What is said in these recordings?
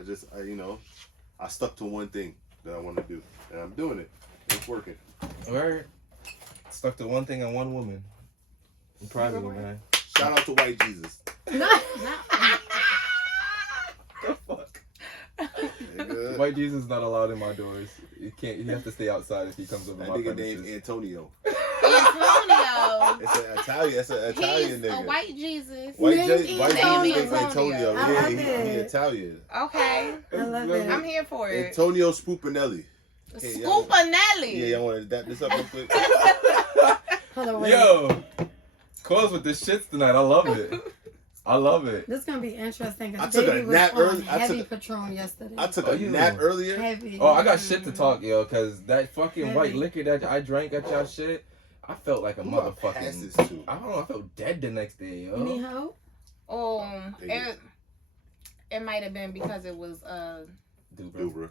I stuck to one thing that I want to do, and I'm doing it. It's working. All right. Stuck to one thing and one woman. I'm proud of you, man. Shout out to White Jesus. No. The fuck? White Jesus is not allowed in my doors. He can't. He has to stay outside if he comes over That my nigga premises. named Antonio. Antonio. It's an Italian. It's an Italian He's nigga. a white Jesus. White Named Jesus Antonio. named Antonio. I Yeah, love he it. Italian. Okay. I love it. I'm here for it. Antonio Spupinelli. Hey, Scoopanelli. Yeah, y'all want to dap this up real quick? Hold on, wait. Yo, close with the shits tonight. I love it. I love it. This is gonna be interesting. I Cause took a Baby was nap on early. Heavy Patron yesterday. I took Oh, a you- nap earlier. Heavy. Oh, I got shit to talk, yo, because that fucking Heavy. white liquor that I drank at y'all shit, I felt like a Who I passed motherfucking. this to? I don't know. I felt dead the next day, yo. Miho? It might have been because it was Dubra.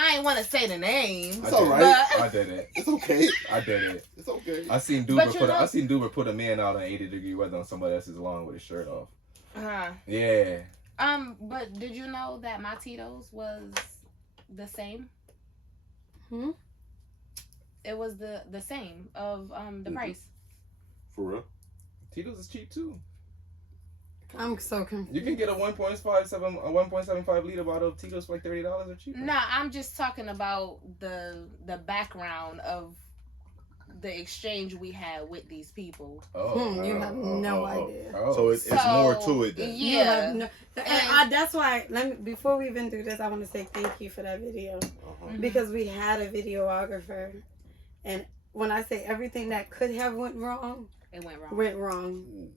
I ain't want to say the name. It's all right. But I did it. It's okay. I did it. It's okay. I seen But you know- Duber put a man out on 80-degree weather on somebody else's lawn with his shirt off. uh-huh. Yeah. But did you know that my Tito's was the same? Hmm? It was the same of the price. For real? Tito's is cheap too. I'm so confused. You can get a 1.75 liter bottle of Tito's for like $30 or cheaper. Nah, I'm just talking about the background of the exchange we had with these people. You have no idea. So it's more to it then. You Yeah. have no, that's why. Before we even do this, I want to say thank you for that video Uh-huh. because we had a videographer, and when I say everything that could have went wrong, It went wrong. went wrong.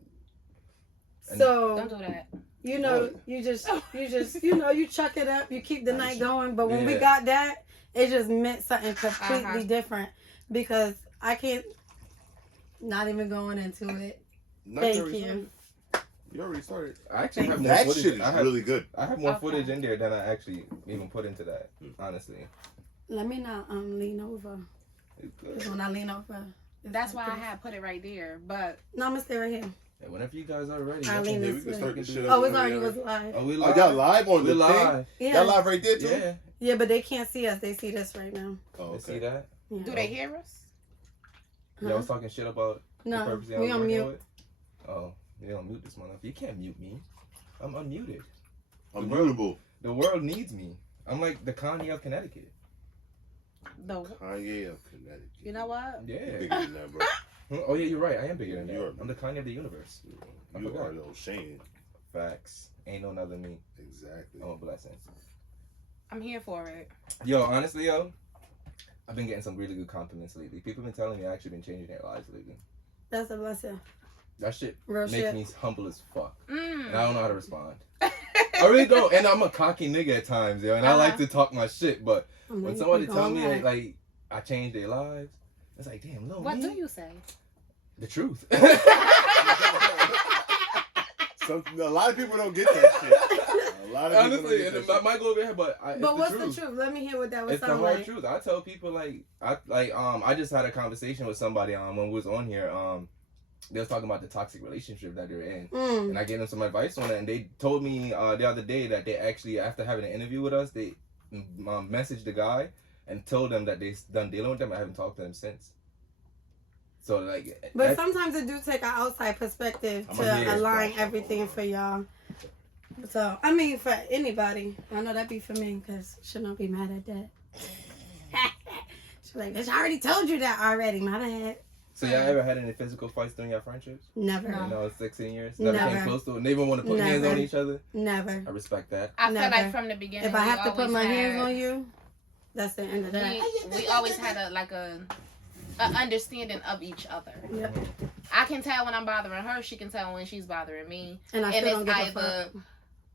And So Don't do that. you know, you just you chuck it up, you keep the night going. But when we Yeah. got that, it just meant something completely different because I can't. Not even going into it. Thank you. You already started. I actually have more That footage. shit is I have, really good. I have more Okay. footage in there than I actually even put into that, honestly. Let me not lean over. It's Because good. when I lean over, it's That's like why I this. had put it right there. But No, I'm gonna stay right here. Yeah, whenever you guys are ready. I'll that's lean when Yeah, this we can way. start this shit Oh, up. it's already was live. Oh, we I live. got live on We the thing. live. Yeah. Y'all live right there too? Yeah. Yeah, but they can't see us. They see this right now. Oh, You see okay. that? Yeah. do they hear us? Y'all was talking shit about the No, purpose y'all we was on working mute. with? Oh, you don't mute this motherfucker. You can't mute me. I'm unmuted. I'm mutable. The world needs me. I'm like the Kanye of Connecticut. The Kanye of Connecticut. you know what? You're Yeah. bigger than that, bro. Oh yeah, you're right. I am bigger than You are. that. I'm the Kanye of the universe. I You forgot. are no Shane. Facts. Ain't no other me. Exactly. Oh, blessing. I'm here for it. Yo, honestly, yo, I've been getting some really good compliments lately. People been telling me I actually been changing their lives lately. That's a blessing. That shit Real makes shit. me humble as fuck. And I Mm. don't know how to respond. I really don't. And I'm a cocky nigga at times, yo. And I like to talk my shit. But I'm when like, somebody you tell going me right. like I changed their lives, it's like, damn, no. What me? do you say? The truth. A lot of people don't get that shit. A lot of people Honestly, don't get and that it shit. might go over here, but it's But what's the truth. the truth? Let me hear what that would It's the sound hard like. truth. I tell people I just had a conversation with somebody when we was on here. They was talking about the toxic relationship that they're in. And I gave them some advice on it, and they told me the other day that they actually, after having an interview with us, they messaged the guy and told them that they done dealing with them. I haven't talked to them since. So like, But sometimes it do take an outside perspective to align everything for y'all. So I mean, for anybody, I know that'd be for me because should not be mad at that. She's like, bitch, I already told you that already. My bad. so y'all ever had any physical fights during your friendships? Never. No. You know, it's 16 years. Never came Never. close to it. They even want to put hands Never. on each other. Never. I respect that. I feel Never. like from the beginning. If I have we to put always my hands had- on you, that's the end of that. we always had a understanding of each other. Yep. I can tell when I'm bothering her. She can tell when she's bothering me. And I And still it's don't give a either fuck.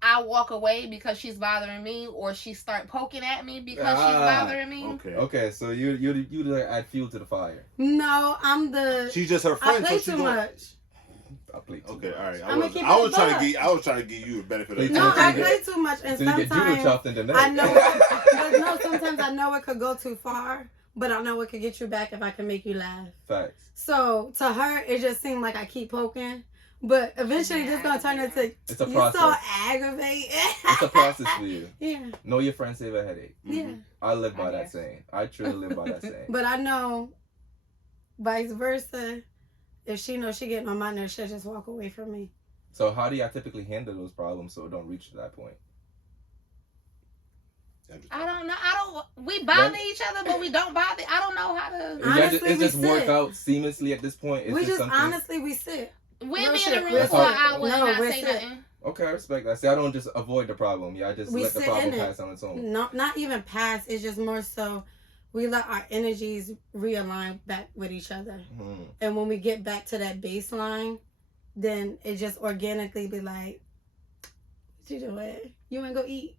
I walk away because she's bothering me, or she start poking at me because she's Ah, bothering me. Okay. Okay, so you like add fuel to the fire. No, I'm the. She's just her I friend, play so she too going. much. I play too Okay, much. all right. I'ma keep I it was trying above. to give you a benefit of the You No, too. I play too much, and So you get judo sometimes chopped in the neck. I know. But no, sometimes I know it could go too far, but I know it could get you back if I can make you laugh. Facts. So to her, it just seemed like I keep poking, But eventually, this gonna turn into It's a you process. so aggravated. It's a process for you. Yeah. Know your friends save a headache. Yeah. I live by that saying. I truly live by that saying. But I know, vice versa, if she knows she getting on my nerves, she'll just walk away from me. So how do y'all typically handle those problems so it don't reach to that point? I don't know. We bother each other, but we don't bother. I don't know how to. Honestly, it's just we work sit. out seamlessly at this point. It's We just something... honestly, we sit. We'll Real be in shit, the room real for an shit. hour and No, not we're say sit. nothing. Okay, I respect that. See, I don't just avoid the problem. Yeah, I just We let the sit problem in it. pass on its own. No, not even pass. It's just more so we let our energies realign back with each other. And when we get back to that baseline, then it just organically be like, what you doing? You wanna go eat?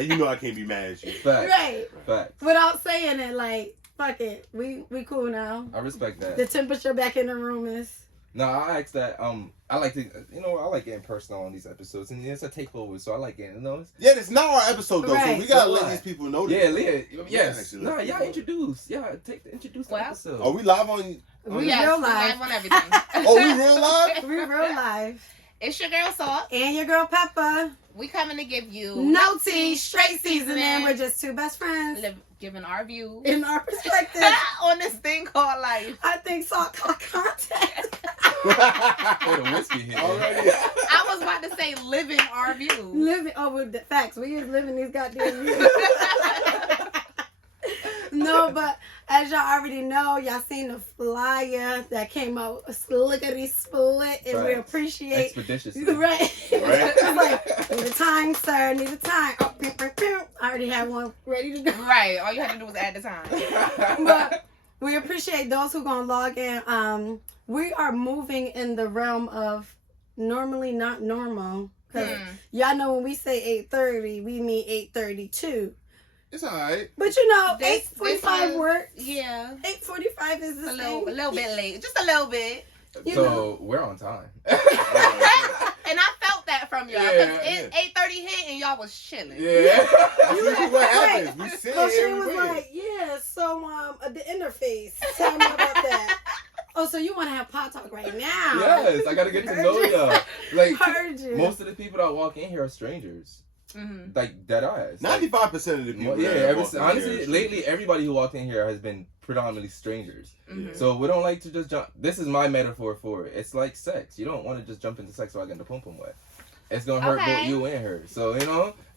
You know I can't be mad at you. Facts. Right. Facts. Without saying it, like, fuck it. We cool now. I respect that. The temperature back in the room is... No, I asked that. I like to, I like getting personal on these episodes, and it's a takeover, so I like getting, Yeah, it's not our episode though, so Right. we gotta So let what? these people know this. Yeah, Leah. Yes. actually No, let y'all people know. introduce. Yeah, introduce the Well, episode. Are we live on? We Yes, real we live. on everything. Oh, we real live? We real live. It's your girl Sault. And your girl Peppa. We coming to give you No tea, straight seasoning. We're just two best friends. Giving our view In our perspective, on this thing called life. I think Salt caught contact. Oh, the whiskey here. Already. I was about to say living our view. Living, with the facts. We is living these goddamn views. No, but as y'all already know, y'all seen the flyer that came out slickety split, and we Facts. appreciate. Expeditiously. Right. Right. It's like, need a time, sir. Need a time. Oh, pew, pew, pew. I already have one ready to go. Right. All you had to do was add the time. But we appreciate those who gonna log in. We are moving in the realm of normally not normal. Cause y'all know when we say 8:30, we mean 8:32. It's alright. But you know, This 8:45 is- works. Yeah. 8:45 is the A same. little bit late. Just a little bit. You So know. we're on time. And I felt that from y'all. Yeah, Because 8:30 hit and y'all was chilling. Yeah. That's usually what happens. We sit So she here was and wait. like, yeah, so the interface. Tell me about that. Oh, so you want to have pot talk right now? Yes, I gotta get to know y'all. Like, Heard you. most of the people that walk in here are strangers. Mm-hmm. Like, dead eyes. 95% of the people. Yeah, that walk in honestly, here- lately, everybody who walked in here has been predominantly strangers. Mm-hmm. So we don't like to just jump. This is my metaphor for it. It's like sex. You don't want to just jump into sex while getting the pum pum wet. It's gonna hurt both you and her. So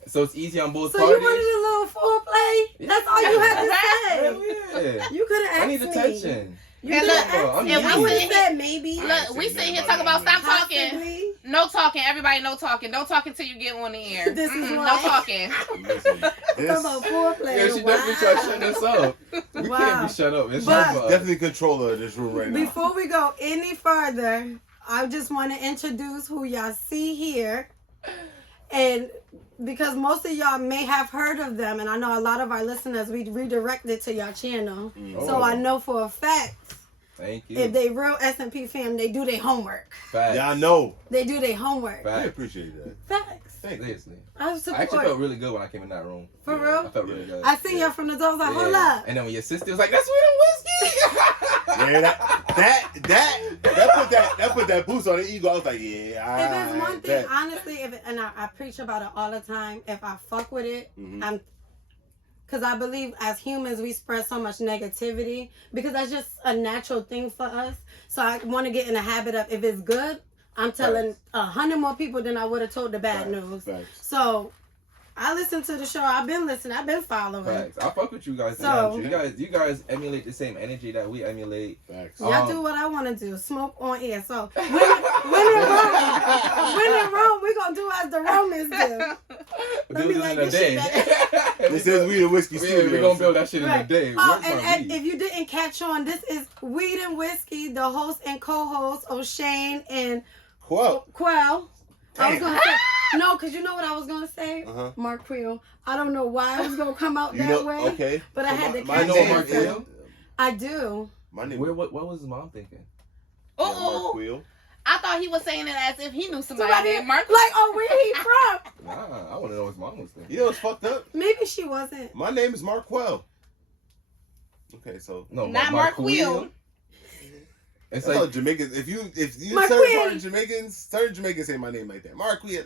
so it's easy on both So parties. you wanted a little foreplay? That's all you had to say. Hell yeah. You could have asked I need me. attention. You And could look, have asked I'm me. and I we would have sitting said maybe. Look, we sitting here talking about stop talking. Possibly. No talking. Everybody no talking. Don't talk until you get on the air. This is No why. talking. Listen, Talk this about foreplay. Yeah, she definitely tried to shut us up. We Wow. can't be shut up. It's But- her fault. definitely controller of this room right now. Before we go any further, I just want to introduce who y'all see here. And because most of y'all may have heard of them, and I know a lot of our listeners, we redirected to your channel. So Oh. I know for a fact, Thank you. if they real S&P fam, they do their homework. Facts. Y'all know. They do their homework. I Facts. appreciate that. Facts. Thank you. Seriously. I I actually support. felt really good when I came in that room. For Yeah, real? I felt really good. I seen y'all from the door. I was like, hold Yeah. up. And then when your sister was like, "That's sweet and whiskey." Yeah, that put that boost on the ego. I was like, yeah. If there's one thing, bet. honestly, and I preach about it all the time, if I fuck with it, Mhm. because I believe as humans we spread so much negativity because that's just a natural thing for us. So I want to get in the habit of if it's good, I'm telling 100 more people than I would have told the bad news. Facts. So I listen to the show. I've been listening. I've been following. Facts. I fuck with you guys. So- You guys emulate the same energy that we emulate. Facts. Y'all do what I want to do. Smoke on air. So when in Rome, we're going to do as the Romans do. Let Do me this like in a this shit day. This is Weed and Whiskey Studios. We're gonna build that shit in a Right. day. Oh, Work for and me. if you didn't catch on, this is Weed and Whiskey, the host and co-host O'Shane and Quote. Quell. I was Damn. gonna say no, because you know what I was gonna say? Uh-huh. Mark Quill. I don't know why it was gonna come out You that know, way. okay. But I had to my catch know name Mark is- Quill? I do. My name Where, is what was his mom thinking? Mark Oh, Quill. I thought he was saying it as if he knew somebody Somebody named Mark. like, oh, where he from? Nah, I want to know what his mom was thinking. You know what's fucked up? Maybe she wasn't. My name is Mark Quell. Okay, so No, Not Mark Quill. It's That's how like Jamaicans. If you Marquis. certain Jamaicans say my name like that. Marquis.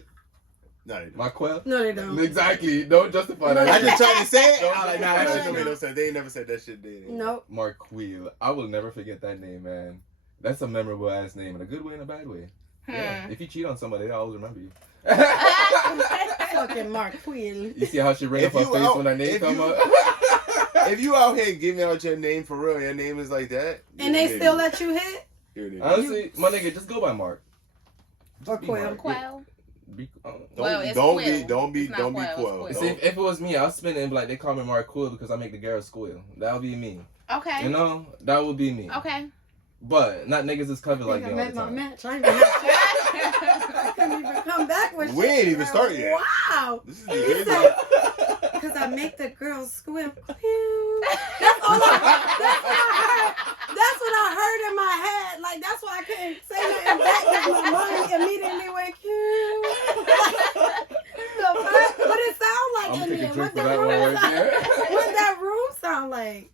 No, they don't. Marquel. No, they don't. Exactly. Don't justify that. I shit. just tried to say it. Don't I'm like, say nah, that that. shit don't make no sense. They ain't never said that shit. They Nope. Marquil. I will never forget that name, man. That's a memorable ass name in a good way and a bad way. Yeah. If you cheat on somebody, they always remember you. Fucking Mark Quill. You see how she ring up her face when her name come up? If you out here giving out your name for real, your name is like that, And they still let you hit? Honestly, my nigga, just go by Mark. Or Be Quill. Mark. Quell. Yeah. It's don't Quill. be It's not Quell, Quill. it's See, if it was me, I'll spin it and be like, they call me Mark Quill because I make the girls squeal. That would be me. Okay. You know? That would be me. Okay. But not niggas is covered like me all the met my time. match. I couldn't even come back with We shit. ain't even started yet. Wow. This is He the said, because I make the girls squeal. That's all that's what I heard in my head. Like, that's why I couldn't say nothing back because my mind immediately went, what it sound like I'm in taking there? a drink What for that one right there. what that room sound like?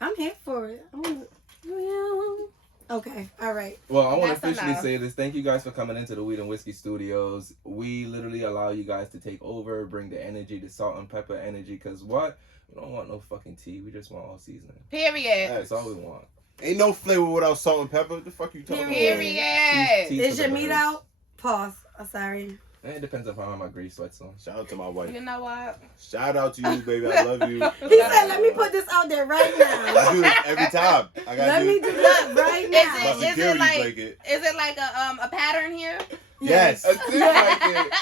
I'm here for it. Okay, all right. Well, I want to That's officially enough. say this. Thank you guys for coming into the Weed and Whiskey Studios. We literally allow you guys to take over, bring the energy, the salt and pepper energy. Because what? We don't want no fucking tea. We just want all seasoning. Period. That's all we want. Ain't no flavor without salt and pepper. What the fuck you talking about? Period. Tea Is for your the meat birds. out? Pause. Oh, sorry. It depends on how my grease sweats on. Shout out to my wife. You know what? Shout out to you, baby. I love you. He said, let me put this out there right now. I do this every time. I got Let me do that right my now. Is it security like- blanket. Is it like a pattern here? Yes. It seems like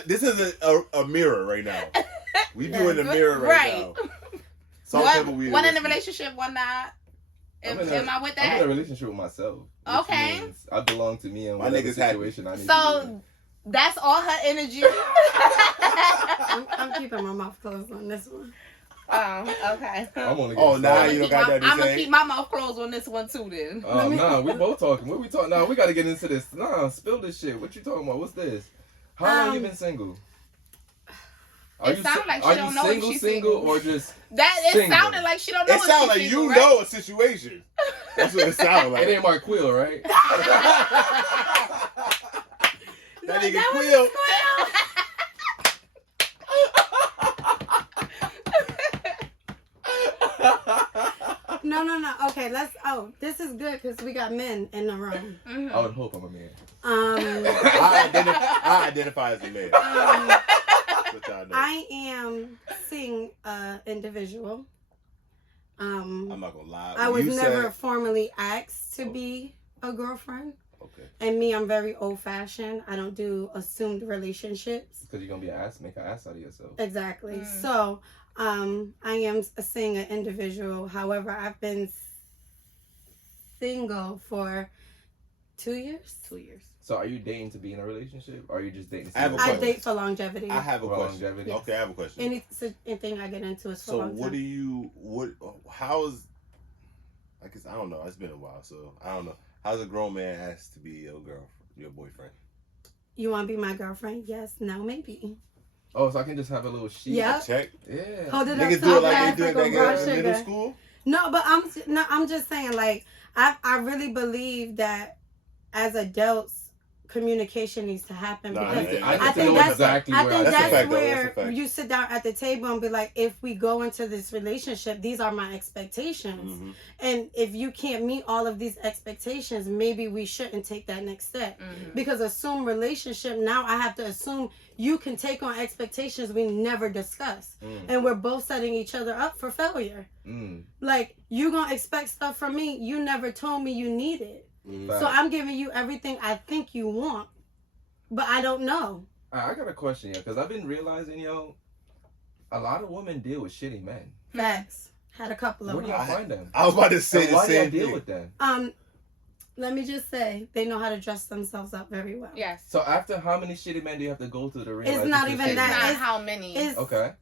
it. This is a mirror right now. We doing the mirror right now. Salt and pepper, weed One in and a whiskey. relationship, one not. I'm Am I with I'm in a that? relationship with myself. which Okay. means I belong to me and My whatever niggas happy. situation I need to be in. So that's all her energy. I'm keeping my mouth closed on this one. Oh, okay. I'm only Oh, getting nah, started. you don't got that to I'm gonna say? keep my mouth closed on this one too. Then. Nah, we both talking. What we talking? Nah, we gotta get into this. Nah, spill this shit. What you talking about? What's this? How long you been single? It sound like she don't know if she's single single. or just? That it Single. sounded like she don't know. It if sounds she's like single, you right? know a situation. That's what it sounds like. It ain't Mark Quill, right? That nigga That was Quill. No. Okay, this is good because we got men in the room. Mhm. I would hope I'm a man. I identify as a man. Which I know. I am seeing an individual. I'm not gonna lie. I was You never said- formally asked to be a girlfriend. Okay. And me, I'm very old-fashioned. I don't do assumed relationships. Because you're gonna be make an ass out of yourself. Exactly. Mm. So, I am seeing an individual. However, I've been single for 2 years. 2 years. So are you dating to be in a relationship, or are you just dating? To I have a I question. date for longevity. I have a For question. longevity. Okay, I have a question. Anything I get into is for So long what time. how's, I guess, I don't know. It's been a while, so I don't know. How's a grown man asked to be your boyfriend? You want to be my girlfriend? Yes. No. Maybe. Oh, so I can just have a little sheet. Yeah. Check. Yeah. Hold it up. Niggas to do it my like they do it African like brown in middle sugar. school. No, but I'm just saying, like, I really believe that as adults, communication needs to happen Nah, because yeah, I I need to think know that's- exactly I where think That's a that's fact, though. That's a where fact. you sit down at the table and be like, if we go into this relationship, these are my expectations. Mm-hmm. And if you can't meet all of these expectations, maybe we shouldn't take that next step. Mhm. Because assume relationship, now I have to assume you can take on expectations we never discussed. And we're both setting each other up for failure. Like, you gonna expect stuff from me you never told me you needed. So I'm giving you everything I think you want, but I don't know. I got a question, because I've been realizing, a lot of women deal with shitty men. Facts. Had a couple of Where do them. y'all find them? I was about to say And the why do y'all same deal thing. with them? Let me just say, they know how to dress themselves up very well. Yes. So after how many shitty men do you have to go through to realize? It's not this is even shitty? It's that. not It's- how many. Okay.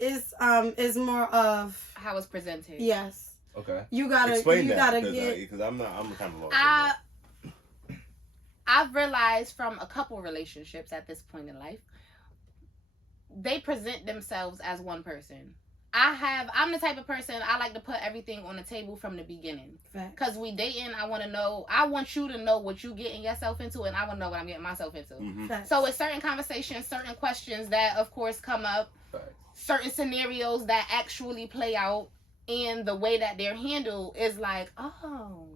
It's more of, How it's presented. yes. Okay. You gotta Explain you that, gotta because get because I'm kind of lost. I've realized from a couple relationships at this point in life, they present themselves as one person. I'm the type of person, I like to put everything on the table from the beginning. Because we dating, I want you to know what you getting yourself into, and I want to know what I'm getting myself into. Mm-hmm. So with certain conversations, certain questions that, of course, come up, certain scenarios that actually play out, and the way that they're handled is like, oh,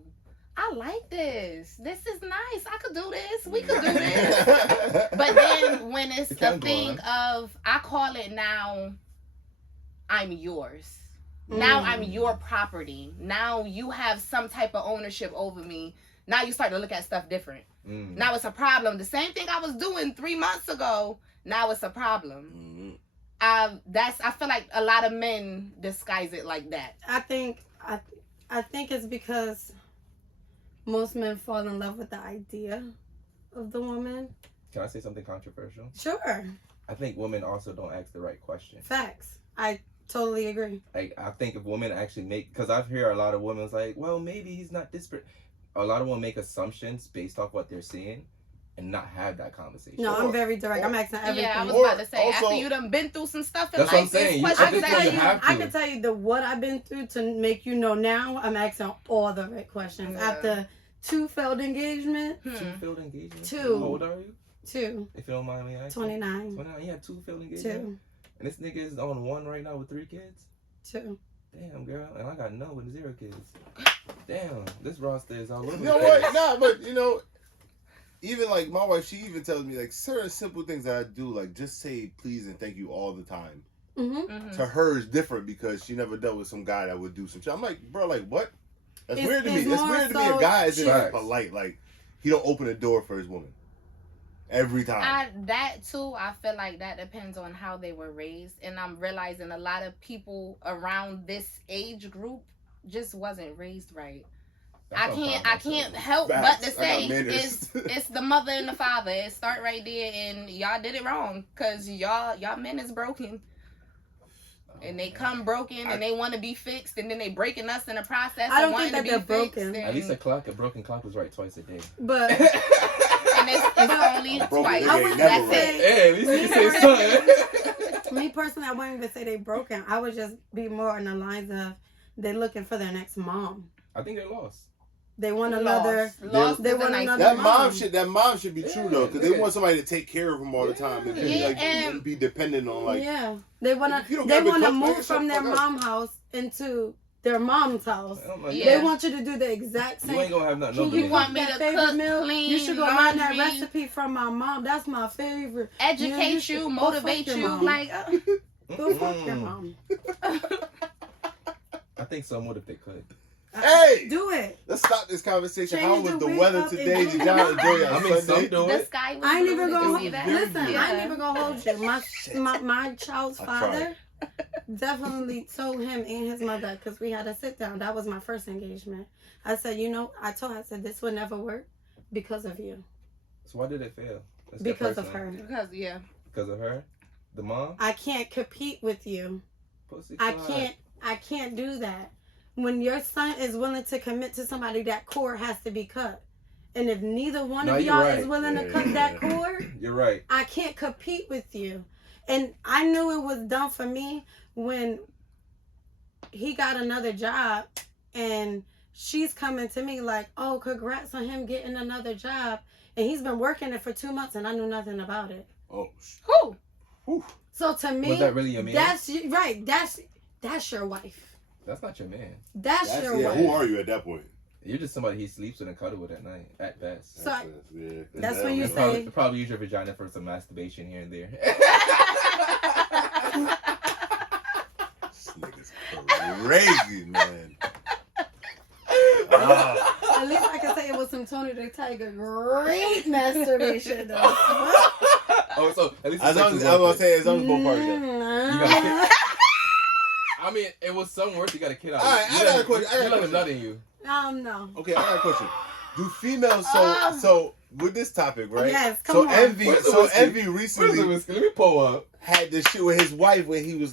I like this. This is nice. I could do this. We could do this. But then when it's the thing of, I call it now, I'm yours. Now I'm your property. Now you have some type of ownership over me. Now you start to look at stuff different. Now it's a problem. The same thing I was doing 3 months ago, now it's a problem. I feel like a lot of men disguise it like that. I think it's because most men fall in love with the idea of the woman. Can I say something controversial? Sure. I think women also don't ask the right question. Facts. I totally agree. Like, I think if women actually because I've heard a lot of women like, well, maybe he's not desperate. A lot of women make assumptions based off what they're seeing and not have that conversation. No, I'm very direct. I'm asking everything. Yeah, I was about to say, also, after you done been through some stuff in that's life, what I'm saying. I can tell you what I've been through to make you know now. I'm asking all the right questions. Yeah. After 2 failed engagements. 2 failed engagements? 2. How old are you? 2. If you don't mind me asking. 29. 29. You had 2 failed engagements? 2. And this nigga is on 1 right now with 3 kids? 2. Damn, girl. And I got none with 0 kids. Damn. This roster is all over You know what? Nah, but you know, even like my wife, she even tells me like certain simple things that I do, like just say please and thank you all the time. To her is different because she never dealt with some guy that would do some shit. I'm like, bro, like what? That's weird to me. It's weird to me. A guy is like polite, like he don't open the door for his woman every time. That too, I feel like that depends on how they were raised, and I'm realizing a lot of people around this age group just wasn't raised right. I can't help but to say it's the mother and the father. It start right there, and y'all did it wrong because y'all men is broken. And they come broken, and they want to be fixed, and then they breaking us in the process. I don't think that they're broken. At least a broken clock was right twice a day. But and it's only twice. That's it. Hey, at least you say something. Me personally, I wouldn't even say they broken. I would just be more in the lines of they're looking for their next mom. I think they're lost. They want another. They want another. That mom should be true though, because they want somebody to take care of them all the time and be dependent on like. Yeah, they want to move from their mom's house into their mom's house. They want you to do the exact same. You ain't gonna have nothing. You want me to cook, clean, you should go learn that recipe from my mom. That's my favorite. Educate you, motivate you. Like, go fuck your mom. I think some would if they could. Hey! Do it. Let's stop this conversation. How was the weather today? Did y'all enjoy your Sunday? The sky was I ain't even gonna listen. I ain't even gonna hold you. My child's father definitely told him and his mother, because we had a sit down. That was my first engagement. I said, I told her, I said, this would never work because of you. So why did it fail? Because of her. Because of her? The mom? I can't compete with you. I can't do that. When your son is willing to commit to somebody, that cord has to be cut. And if neither one of y'all is willing to cut that cord, you're right. I can't compete with you. And I knew it was done for me when he got another job and she's coming to me like, oh, congrats on him getting another job. And he's been working it for 2 months and I knew nothing about it. Oh. Who? So to me, was that really your man? That's right. That's your wife. That's not your man. That's your wife. Who are you at that point? You're just somebody he sleeps with and cuddle with at night, at best. So that's when you say... Probably use your vagina for some masturbation here and there. This nigga's crazy, man. At least I can say it was some Tony the Tiger great masturbation though. Oh, so at least as long as both parties. I mean, it was some worse. You got a kid out. All right, I got a question. You let him nut in you. No. Okay, I got a question. Do females so with this topic, right? Yes, come on. Envy recently Let me pull up. had this shit with his wife where she was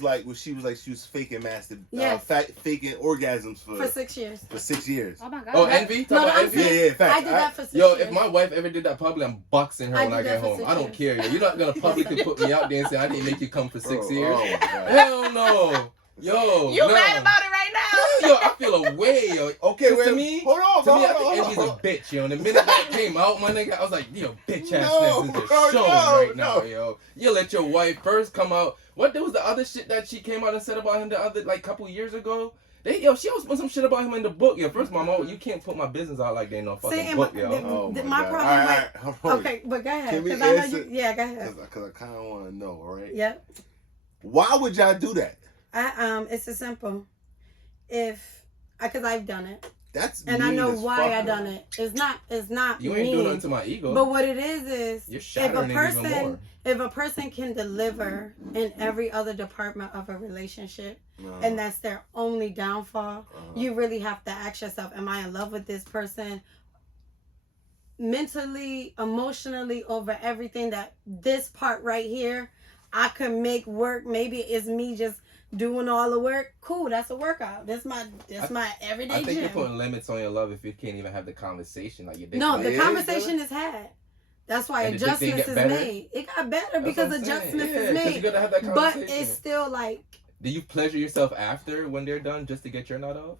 faking faking orgasms for 6 years. For 6 years. Oh my god. Oh, Envy? Envy? Yeah, fact. I did that for 6 years. Yo, if my wife ever did that publicly, I'm boxing her when I get home. I don't care. You're not gonna publicly put me out there and say I didn't make you come for 6 years. Oh, hell no. Yo, You mad about it right now? Yo, I feel away, yo. Okay, wait. To me, hold on, I think Envy's a bitch, yo. And the minute that came out, my nigga, I was like, yo, bitch ass niggas is just showing right now, yo. You let your wife first come out. What was the other shit that she came out and said about him the other, like, couple years ago? She always put some shit about him in the book, yo. First, mama, you can't put my business out like they ain't no fucking book, yo. My problem, okay, but go ahead. Because I know you, yeah, go ahead. Because I kind of want to know, all right? Yep. Why would y'all do that? It's as simple. Because I've done it. And I know why I done it. It's not. You ain't doing nothing to my ego. But what it is you're shattering if a person can deliver in every other department of a relationship, and that's their only downfall, you really have to ask yourself: am I in love with this person? Mentally, emotionally, over everything. That this part right here, I could make work. Maybe it's me just doing all the work. Cool, that's a workout. That's my everyday gym. I think you're putting limits on your love if you can't even have the conversation. Like the conversation is had. That's why adjustments is made. It got better because adjustments is made. You gotta have that conversation. But it's still like. Do you pleasure yourself after when they're done just to get your nut off?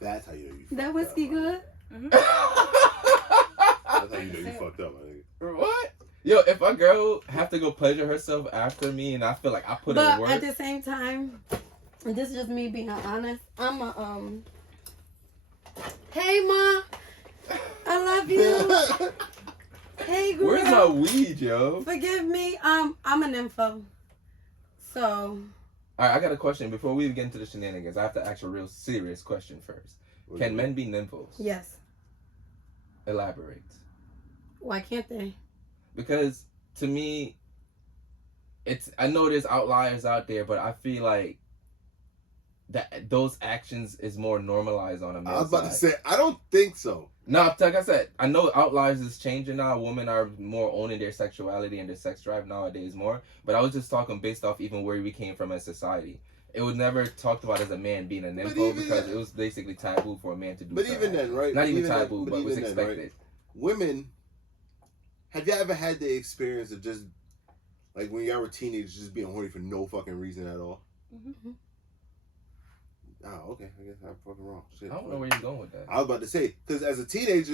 That's how you know you fucked that whiskey up, good? Mm-hmm. That's how you know you fucked up, I think. What? Yo, if a girl have to go pleasure herself after me and I feel like I put in work. But at the same time, and this is just me being honest, I'm hey Ma, I love you. Hey girl. Where's my weed, yo? Forgive me, I'm an info. So. Alright, I got a question. Before we get into the shenanigans, I have to ask a real serious question first. Can men be nymphos? Yes. Elaborate. Why can't they? Because to me, I know there's outliers out there, but I feel like that those actions is more normalized on a man's I was about side. to say, I don't think so. No, like I said, I know outliers is changing now. Women are more owning their sexuality and their sex drive nowadays more. But I was just talking based off even where we came from as society. It was never talked about as a man being a nympho because it was basically taboo for a man to do. But even then, right? Not even taboo, but it was expected. Right? Women, have you ever had the experience of just, like when y'all were teenagers, just being horny for no fucking reason at all? Mm-hmm. Oh, okay. I guess I'm fucking wrong. Shit. I don't know where you're going with that. I was about to say, because as a teenage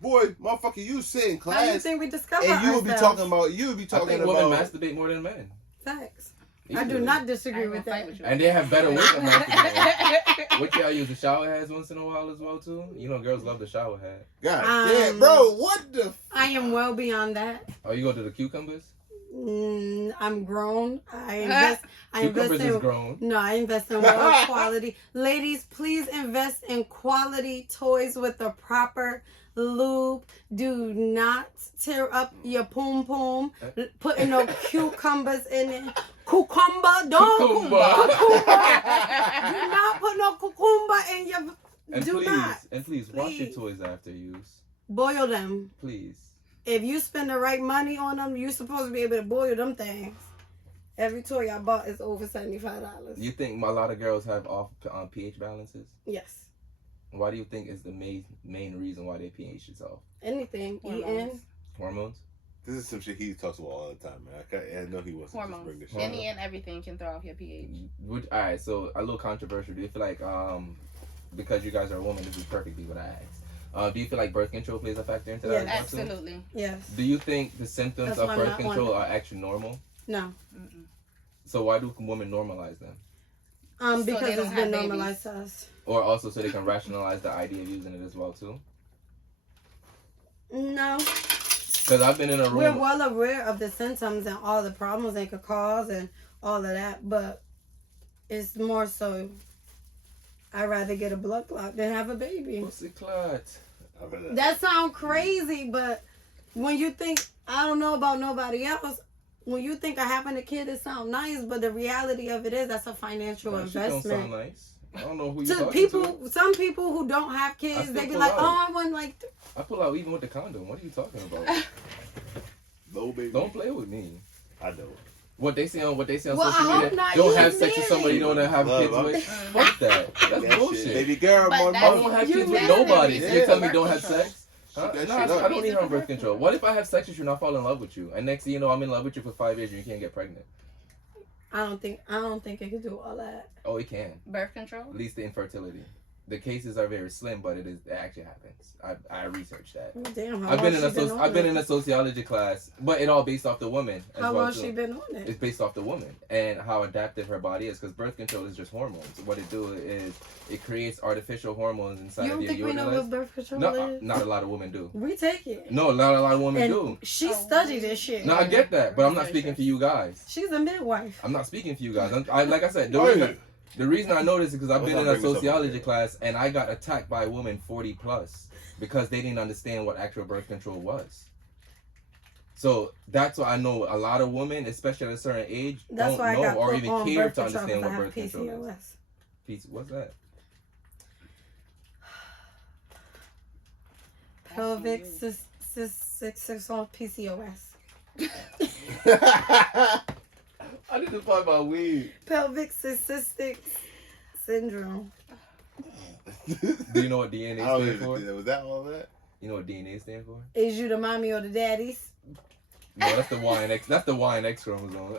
boy, motherfucker, you sit in class. How do you think we discover and you would be talking about, I think women masturbate more than men. Facts. Easily. I do not disagree with that. And they have better ways of masturbating. What y'all use, the shower heads once in a while as well too? You know, girls love the shower head. God damn, bro, what the? I am well beyond that. Oh, you go to the cucumbers? I'm grown. I invest in grown. No, I invest in well quality. Ladies, please invest in quality toys with the proper lube. Do not tear up your poom poom. Putting no cucumbers in it. Cucumber, don't cucumber. Do not put no cucumber in your. And please wash your toys after use. Boil them. Please. If you spend the right money on them, you're supposed to be able to boil them things. Every toy I bought is over $75. You think a lot of girls have off pH balances? Yes. Why do you think is the main reason why their pH is off? Anything. Eating. Hormones? This is some shit he talks about all the time, man. I know he wants to just bring this shit Any and everything can throw off your pH. Alright, so a little controversial. Do you feel like, because you guys are a woman, this is perfectly what I asked. Do you feel like birth control plays a factor into that? Yes. Absolutely. Yes. Do you think the symptoms of birth control are actually normal? No. Mm-mm. So why do women normalize them? Because it's been normalized to us. Or also so they can rationalize the idea of using it as well too? No. Because I've been in a room. We're well aware of the symptoms and all the problems it could cause and all of that, but it's more so I'd rather get a blood clot than have a baby. Pussy clot. That sounds crazy, but when you think, I don't know about nobody else, when you think of having a kid, it sounds nice, but the reality of it is that's a financial investment. Shit don't sound nice. I don't know who you're talking to. Some people who don't have kids, they be like, oh, I want like... I pull out even with the condom. What are you talking about? No, baby. Don't play with me. I don't. What they say on social media, don't have sex with somebody you don't have kids with. Fuck that. That's bullshit. Shit. Baby girl, I don't have kids with nobody. So you tell me don't have sex? Huh? No, I don't need her on birth control. What if I have sex with you and I fall in love with you? And next thing you know, I'm in love with you for 5 years and you can't get pregnant? I don't think it could do all that. Oh, it can. Birth control? At least the infertility. The cases are very slim, but it actually happens. I researched that. Damn, I've been in a sociology class, but it all based off the woman. How long she been on it? It's based off the woman and how adaptive her body is, because birth control is just hormones. What it do is it creates artificial hormones inside of your uterus. You don't think we know what birth control is? Not a lot of women do. We take it. No, not a lot of women do. She studied this shit. No, I get that, but I'm not speaking for you guys. She's a midwife. I'm not speaking for you guys. Like I said, the reason I know this is because I've been in a sociology class and I got attacked by a woman 40 plus because they didn't understand what actual birth control was. So that's why I know a lot of women, especially at a certain age, don't know or even care to understand what birth control is. What's that? Pelvic cystic PCOS. I need to find my weed. Pelvic cystic syndrome. Do you know what DNA stands for? Was that all that? You know what DNA stands for? Is you the mommy or the daddies? No, that's the Y and X. That's the Y and X chromosome.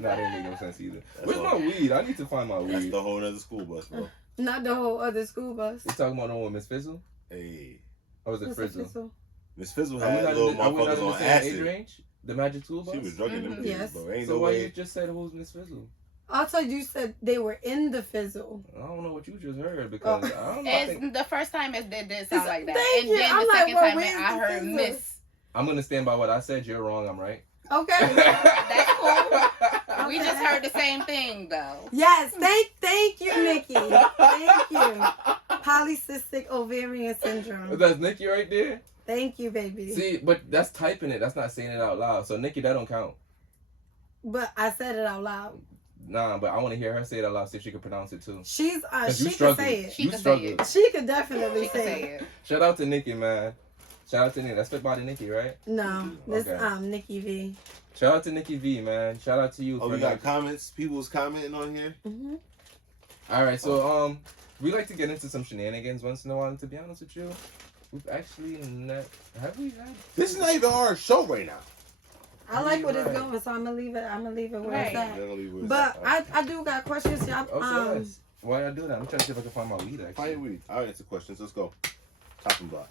That didn't make no sense either. Where's my weed? I need to find my weed. That's the whole other school bus, bro. Not the whole other school bus. You talking about the one with Miss Fizzle? Hey. Or was it Fizzle? Miss Fizzle had little motherfuckers on acid. Range? The magic school bus? She was drugging them kids, yes. bro. Ain't so no why way. you just said who's Miss Fizzle? I thought you said they were in the Fizzle. I don't know what you just heard because I don't know. It's the first time it did sound like that. Thank and you. then I'm the second like, time I heard Miss. I'm gonna stand by what I said. You're wrong. I'm right. Okay. That's cool. We just heard the same thing though. Yes. Thank you, Nikki. Thank you. Polycystic ovarian syndrome. That's Nikki right there. Thank you, baby. See, but that's typing it. That's not saying it out loud. So Nikki, that don't count. But I said it out loud. Nah, but I want to hear her say it out loud. See if she can pronounce it too. She can say it. She can say it. She could definitely say it. Shout out to Nikki, man. Shout out to Nikki. That's Fit Body Nikki, right? No, this Nikki V. Shout out to Nikki V, man. Shout out to you. Oh, we got comments. People's commenting on here. Mm-hmm. All right, so we like to get into some shenanigans once in a while. And to be honest with you, we've actually have we had? This is not even our show right now. I like where it's going, so I'm gonna leave it where it's at. But I do got questions, y'all. Yes. Why did I do that? I'm trying to see if I can find my weed. Actually, Find your weed. I'll answer questions. Let's go. Chopping block.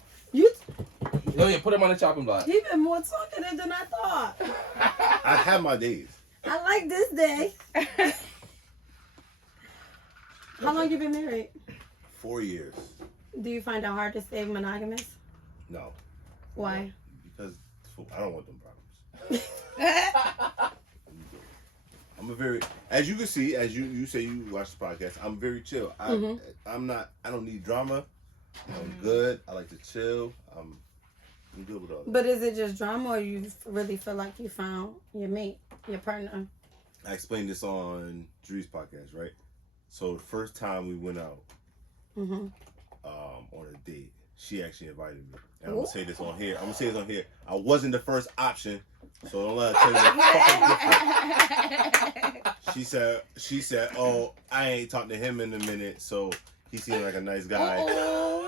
Oh yeah, put him on the chopping block. He been more talkative than I thought. I have my days. I like this day. How long you been married? 4 years. Do you find it hard to stay monogamous? No. Why? Because I don't want them problems. I'm a very, as you can see, as you say you watch the podcast, I'm very chill. I'm not, I don't need drama. I'm good. I like to chill. I'm good with all that. But is it just drama, or you really feel like you found your mate, your partner? I explained this on Drew's podcast, right? So the first time we went out on a date, she actually invited me. And I'm gonna say this on here. I wasn't the first option, so don't let her tell you fucking different. She said, "Oh, I ain't talked to him in a minute, so he seemed like a nice guy."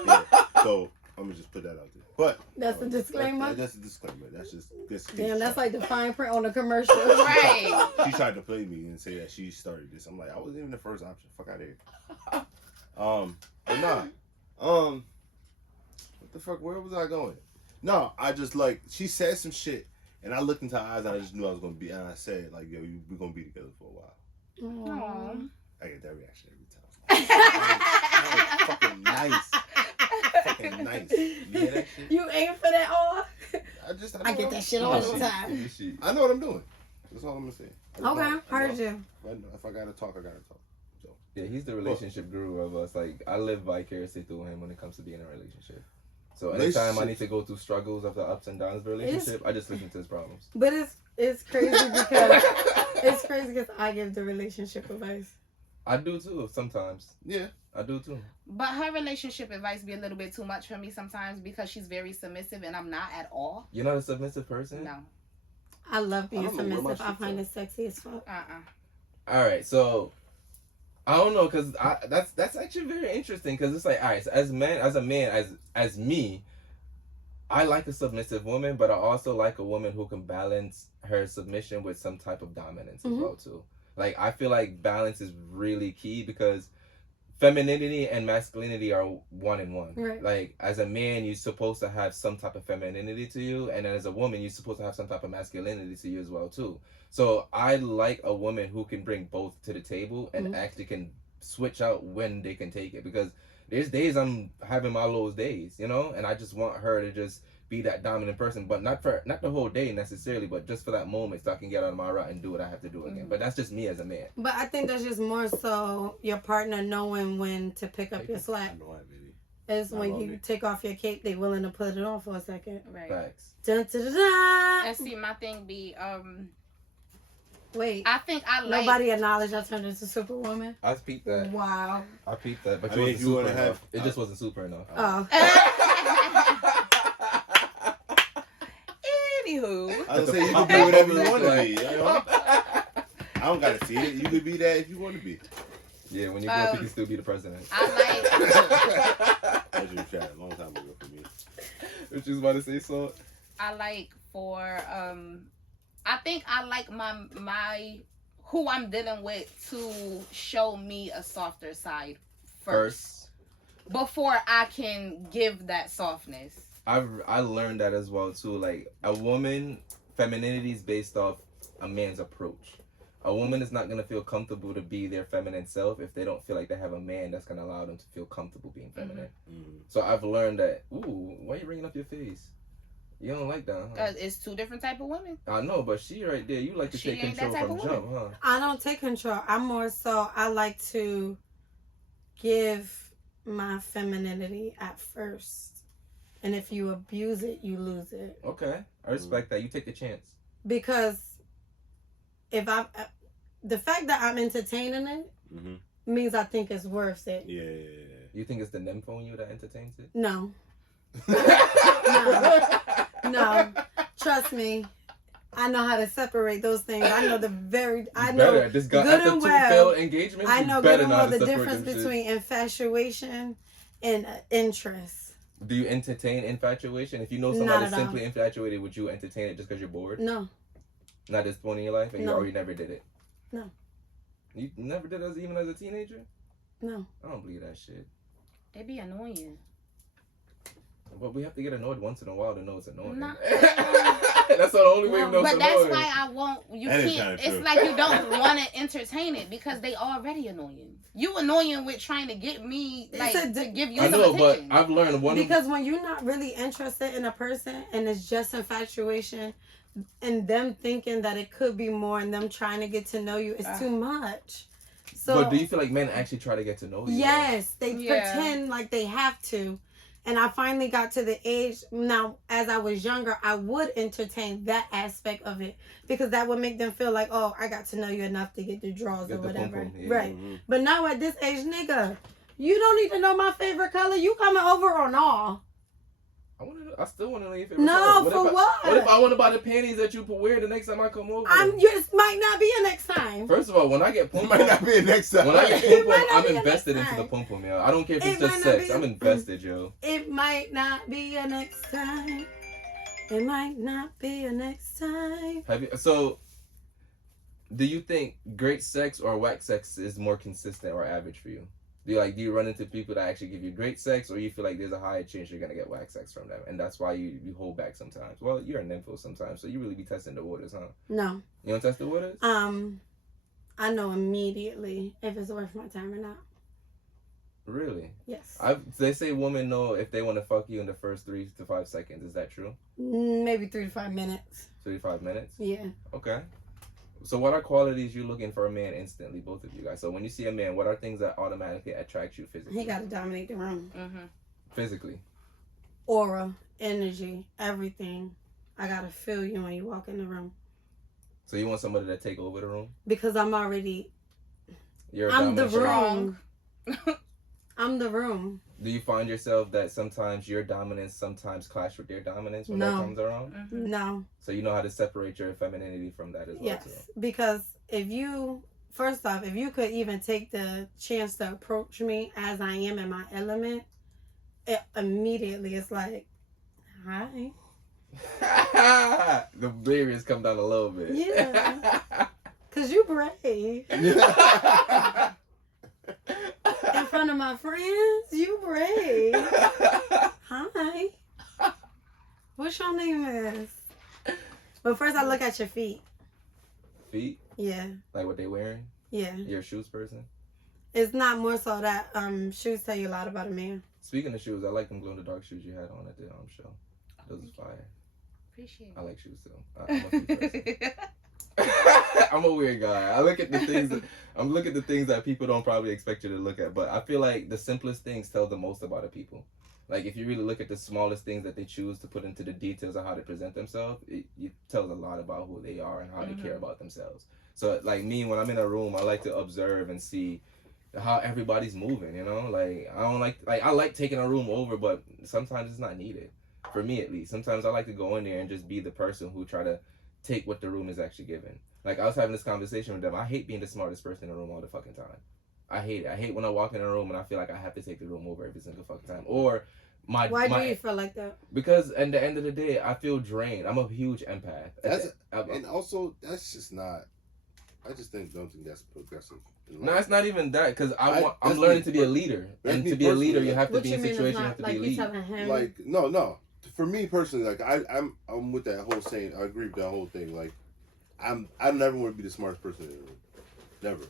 Yeah, so I'm gonna just put that out there. But that's a disclaimer. That's a disclaimer. That's just this. Damn, that's like the fine print on the commercial. Right. She tried to play me and say that she started this. I'm like, I wasn't even the first option. Fuck out of here. But nah. What the fuck? Where was I going? No, I just like, she said some shit, and I looked into her eyes, and I just knew I was gonna be. And I said, like, yo, we're gonna be together for a while. Aww. I get that reaction every time. Fucking nice. Fucking nice. You hear that shit? You aim for that all? I get that shit all the time. I know what I'm doing. That's all I'm gonna say. Okay, heard you. If I gotta talk, I gotta talk. So. Yeah, he's the relationship guru of us. Like, I live vicariously through him when it comes to being in a relationship. So anytime I need to go through struggles of the ups and downs of the relationship, I just listen to his problems. But it's crazy because I give the relationship advice. I do too sometimes. Yeah, I do too. But her relationship advice be a little bit too much for me sometimes because she's very submissive and I'm not at all. You're not a submissive person? No. I love being submissive. I find it sexy as fuck. All right, so I don't know, cause that's actually very interesting, cause it's like, all right, so as me, I like a submissive woman, but I also like a woman who can balance her submission with some type of dominance as well too. Like I feel like balance is really key because femininity and masculinity are one in one. Right. Like as a man, you're supposed to have some type of femininity to you, and then as a woman, you're supposed to have some type of masculinity to you as well too. So I like a woman who can bring both to the table and actually can switch out when they can take it, because there's days I'm having my lowest days, you know, and I just want her to just be that dominant person, but not the whole day necessarily, but just for that moment so I can get out of my rut and do what I have to do again. But that's just me as a man. But I think that's just more so your partner knowing when to pick up your slack. It's when you take off your cape, they willing to put it on for a second. Right. Facts. Dun, dun, dun, dun. And see, my thing be, wait. I think I like... Nobody acknowledged I turned into Superwoman. I peeped that. Wow. I peeped that, but I mean, it wasn't super enough. It just wasn't super enough. Oh. Anywho. I was say you can be whatever you want to be. You know? I don't gotta see it. You can be that if you want to be. Yeah, when you grow up, you can still be the president. I like... That's your chat. Long time ago for me. What you was about to say, Sault? I like for I think I like my who I'm dealing with to show me a softer side first before I can give that softness. I learned that as well too. Like a woman, femininity is based off a man's approach. A woman is not gonna feel comfortable to be their feminine self if they don't feel like they have a man that's gonna allow them to feel comfortable being feminine. So I've learned that. Ooh, why are you bringing up your face? You don't like that, huh? It's two different type of women. I know, but she right there. You like to take control from jump, huh? I don't take control. I'm more so I like to give my femininity at first, and if you abuse it, you lose it. Okay, I respect that. You take a chance. Because if the fact that I'm entertaining it means I think it's worth it. Yeah. You think it's the nympho in you that entertains it? No. No. Trust me. I know how to separate those things. I know I know this guy, good after and two well. failed engagements, I know good and well the difference between infatuation and interest. Do you entertain infatuation? If you know somebody's simply infatuated, would you entertain it just because you're bored? No. Not this point in your life, and you never did it. No. You never did it even as a teenager? No. I don't believe that shit. They be annoying. But we have to get annoyed once in a while to know it's annoying. Not, that's the only way we know it's but annoying. that's why I won't. You can't. It's like you don't want to entertain it because they already annoying. You annoying with trying to get me to give you some attention. But I've learned because when you're not really interested in a person and it's just infatuation, and them thinking that it could be more, and them trying to get to know you, it's too much. So, but do you feel like men actually try to get to know you? Yes, they pretend like they have to. And I finally got to the age now, as I was younger, I would entertain that aspect of it because that would make them feel like, oh, I got to know you enough to get the draws or whatever. Right. But now at this age, nigga, you don't need to know my favorite color. You coming over or no? I still want to know your favorite color. What? What if I want to buy the panties that you wear the next time I come over? It might not be a next time. First of all, when I get pum might not be a next time. When I get pum I'm invested into the pum pum, yo. I don't care if it's just sex. I'm invested, yo. It might not be a next time. It might not be a next time. So, do you think great sex or whack sex is more consistent or average for you? Do you run into people that actually give you great sex, or you feel like there's a higher chance you're gonna get whack sex from them, and that's why you hold back sometimes? Well, you're a nympho sometimes, so you really be testing the waters, huh? No. You don't test the waters? I know immediately if it's worth my time or not. Really? Yes. They say women know if they want to fuck you in the first 3 to 5 seconds. Is that true? Maybe 3 to 5 minutes. 3 to 5 minutes? Yeah. Okay. So what are qualities you looking for a man instantly, both of you guys? So when you see a man, what are things that automatically attract you physically? He got to dominate the room. Mm-hmm. Physically? Aura, energy, everything. I got to feel you when you walk in the room. So you want somebody to take over the room? Because I'm already... I'm the room. I'm the room. Do you find yourself that sometimes your dominance sometimes clash with their dominance when that comes around? Mm-hmm. No. So you know how to separate your femininity from that as well, too? Yes, because first off, if you could even take the chance to approach me as I am in my element, immediately it's like, Hi. The barriers come down a little bit. Yeah. Cause you brave. In front of my friends, you brave. Hi. What's your name is? But first I look at your feet. Feet? Yeah. Like what they wearing? Yeah. You're a shoes person? It's not more so that shoes tell you a lot about a man. Speaking of shoes, I like them glow-in-the-dark shoes you had on at the show. Those is fire. Appreciate it. I like shoes too. I'm a feet person. I'm a weird guy. I'm looking at the things that people don't probably expect you to look at. But I feel like the simplest things tell the most about a people. Like if you really look at the smallest things that they choose to put into the details of how they present themselves, it tells a lot about who they are and how they care about themselves. So like me, when I'm in a room, I like to observe and see how everybody's moving. You know, like I don't like I like taking a room over, but sometimes it's not needed. For me at least, sometimes I like to go in there and just be the person who try to take what the room is actually given. Like I was having this conversation with them. I hate being the smartest person in the room all the fucking time. I hate it. I hate when I walk in a room and I feel like I have to take the room over every single fucking time. Or Why do you feel like that? Because at the end of the day, I feel drained. I'm a huge empath. And also, that's just not. I just don't think that's progressive. No, it's not even that. Because I'm learning to be a leader, and to be a leader, you have to be in situations. You have to be a leader. Like no. For me personally, like I'm with that whole saying. I agree with that whole thing. Like I never want to be the smartest person in the room. Never.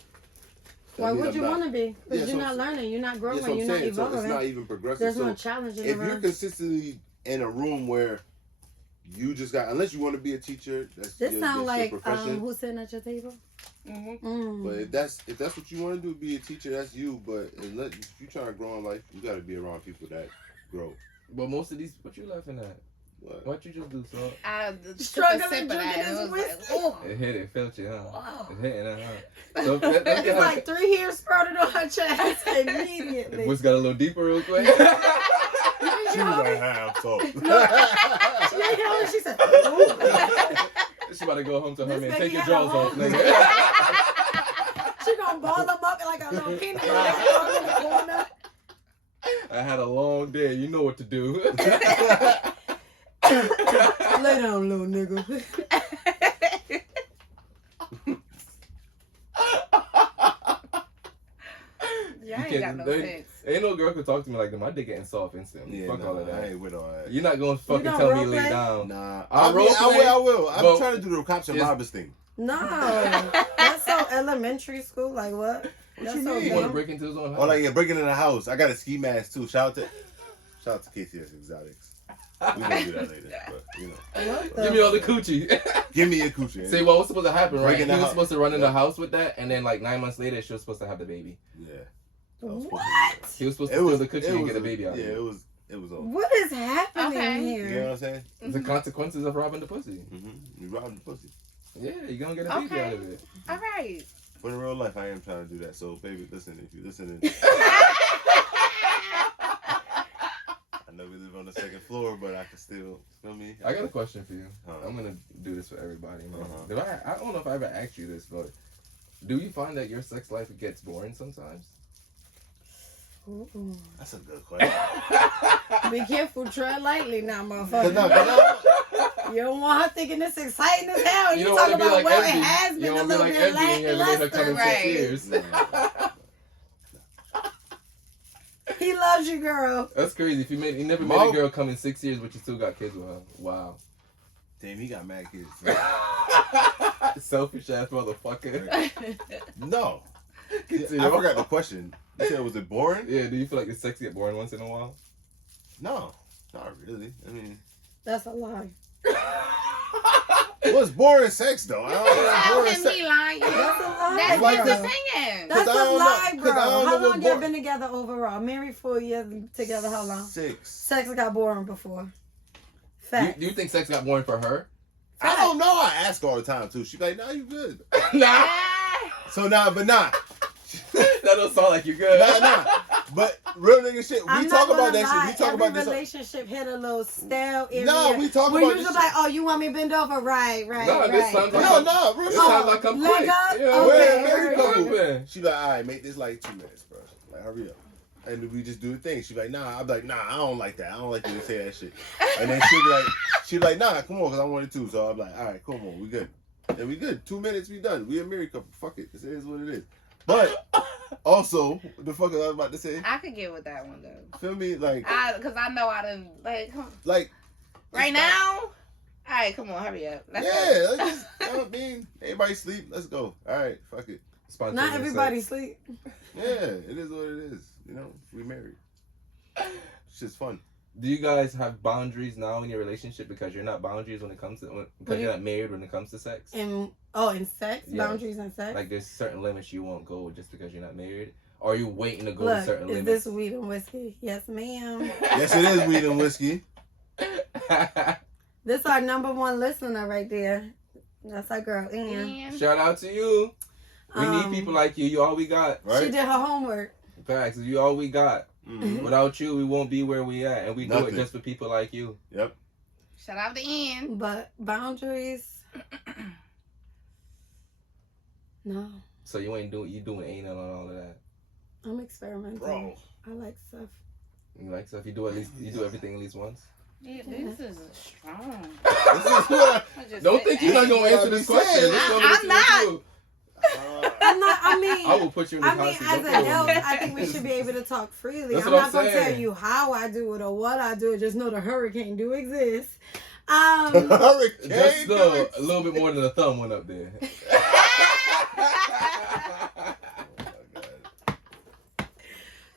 Why would you want to be? Because you're not learning, you're not growing, you're not evolving. So it's not even progressive. There's no challenge in the room. If you're consistently in a room where you just got, unless you want to be a teacher, this sounds like who's sitting at your table. But if that's what you want to do, be a teacher, that's you. But if you're trying to grow in life, you got to be around people that grow. But most of these, what you laughing at? What you just do, so? I struggling drinking his whiskey. It hit it, felt you, huh? Oh. It hitting it, huh? So it's like 3 hairs sprouted on her chest immediately. Voice got a little deeper real quick. She was like, I'm so. She said, ooh. She about to go home to her man. Take your drawers off, nigga. She gonna ball them up like a little peanut in the corner. I had a long day. You know what to do. Lay down, little nigga. Yeah, I ain't got no sense. Ain't no girl could talk to me like that. My dick getting soft instantly. Yeah, Fuck all of that. I ain't with all that. You're not gonna fucking tell me lay down. Nah, I will. I'm trying to do the cops and robbers thing. No, that's so elementary school. Like what? What you mean? You want to break into his own house? Oh, like breaking into the house. I got a ski mask too. Shout out to KTS Exotics. We gonna do that later, but you know. Give me all the coochie. Give me a coochie. See, what was supposed to happen, right? He was supposed to run in the house with that, and then like 9 months later, she was supposed to have the baby. Yeah. What? He was supposed to steal the coochie and get a baby out. Yeah, it was over. What is happening here? You know what I'm saying? The consequences of robbing the pussy. You robbing the pussy. Yeah, you're gonna get a baby out of it. All right. But in real life, I am trying to do that. So, baby, listen, if you're listening. I know we live on the second floor, but I can still, feel me? I got a question for you. I'm going to do this for everybody. I don't know if I ever asked you this, but do you find that your sex life gets boring sometimes? Ooh. That's a good question. Be careful, tread lightly now, motherfucker. You don't want her thinking this exciting as hell. You talk about like it has been a little bit lackluster, right? He loves you, girl. That's crazy. If you never made a girl come in 6 years, but you still got kids with her. Wow. Damn, he got mad kids. Selfish ass motherfucker. No. I forgot the question. You said, was it boring? Yeah, do you feel like your sex get boring once in a while? No, not really. I mean, that's a lie. What's boring sex though? I Tell him he lying. That's a lie. That's like his opinion. That's a lie, bro. How long y'all been been together overall? Married 4 years, together how long? 6. Sex got boring before. Fact. Do you think sex got boring for her? I don't know. I ask her all the time too. She be like, "Nah, you good." Nah. So nah, but nah. That don't sound like you good. Nah. But real nigga shit. We talk about that shit. We talk about this. Relationship hit a little stale area. No, we talk about this. We're like, oh, you want me to bend over? Right. No, this sounds like this sounds like I'm quick. Leg up? Yeah, Okay. She be like, all right, make this like 2 minutes, bro. Like, hurry up. and we just do the thing. She's like, nah. I'm like, nah, I don't like that. I don't like you to say that shit. And then she'd be like, nah, come on, because I wanted to. So I'm like, all right, come on, we good. And we good. 2 minutes, we done. We a married couple. Fuck it. This is what it is. But also, the fuck I was about to say. I could get with that one though. Feel me? Like, because I know I done like right now. All right, come on, hurry up. Let's just, you know what I mean? Everybody sleep. Let's go. All right, fuck it. Not everybody sleep. Yeah, it is what it is. You know, we married. It's just fun. Do you guys have boundaries now in your relationship because you're not boundaries when it comes to because you're not married when it comes to sex? In sex, yeah. Boundaries in sex. Like there's certain limits you won't go just because you're not married, or are you waiting to go to certain limits? Is this weed and whiskey? Yes, ma'am. Yes, it is weed and whiskey. This our number one listener right there. That's our girl, Ann. Shout out to you. We need people like you. You all we got. Right? She did her homework. Facts. You all we got. Mm-hmm. Without you, we won't be where we at, and we do it just for people like you. Yep. Shout out to Ann. But boundaries, no. So you doing anal and all of that. I'm experimenting. Bro. I like stuff. You like stuff? You do everything at least once. Yeah, this is strong. Don't think you're not gonna answer this question. I'm not. I'm not. I mean, I will put you in the hot seat. As adults, I think we should be able to talk freely. I'm not gonna tell you how I do it or what I do. Just know the hurricane do exist. Hurricane. Just a little bit more than a thumb went up there.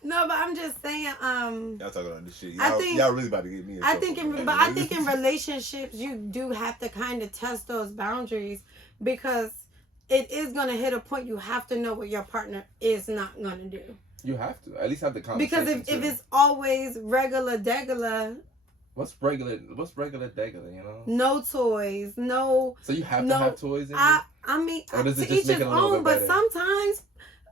No, but I'm just saying. Y'all talking about this shit. Y'all really about to get me. I think in relationships you do have to kind of test those boundaries because it is gonna hit a point you have to know what your partner is not gonna do. You have to at least have the conversation. Because if it's always regular degular. What's regular degular? You know. No toys. No. So you have to have toys. I mean, or does it to just each make his it a little own. bit But better? sometimes.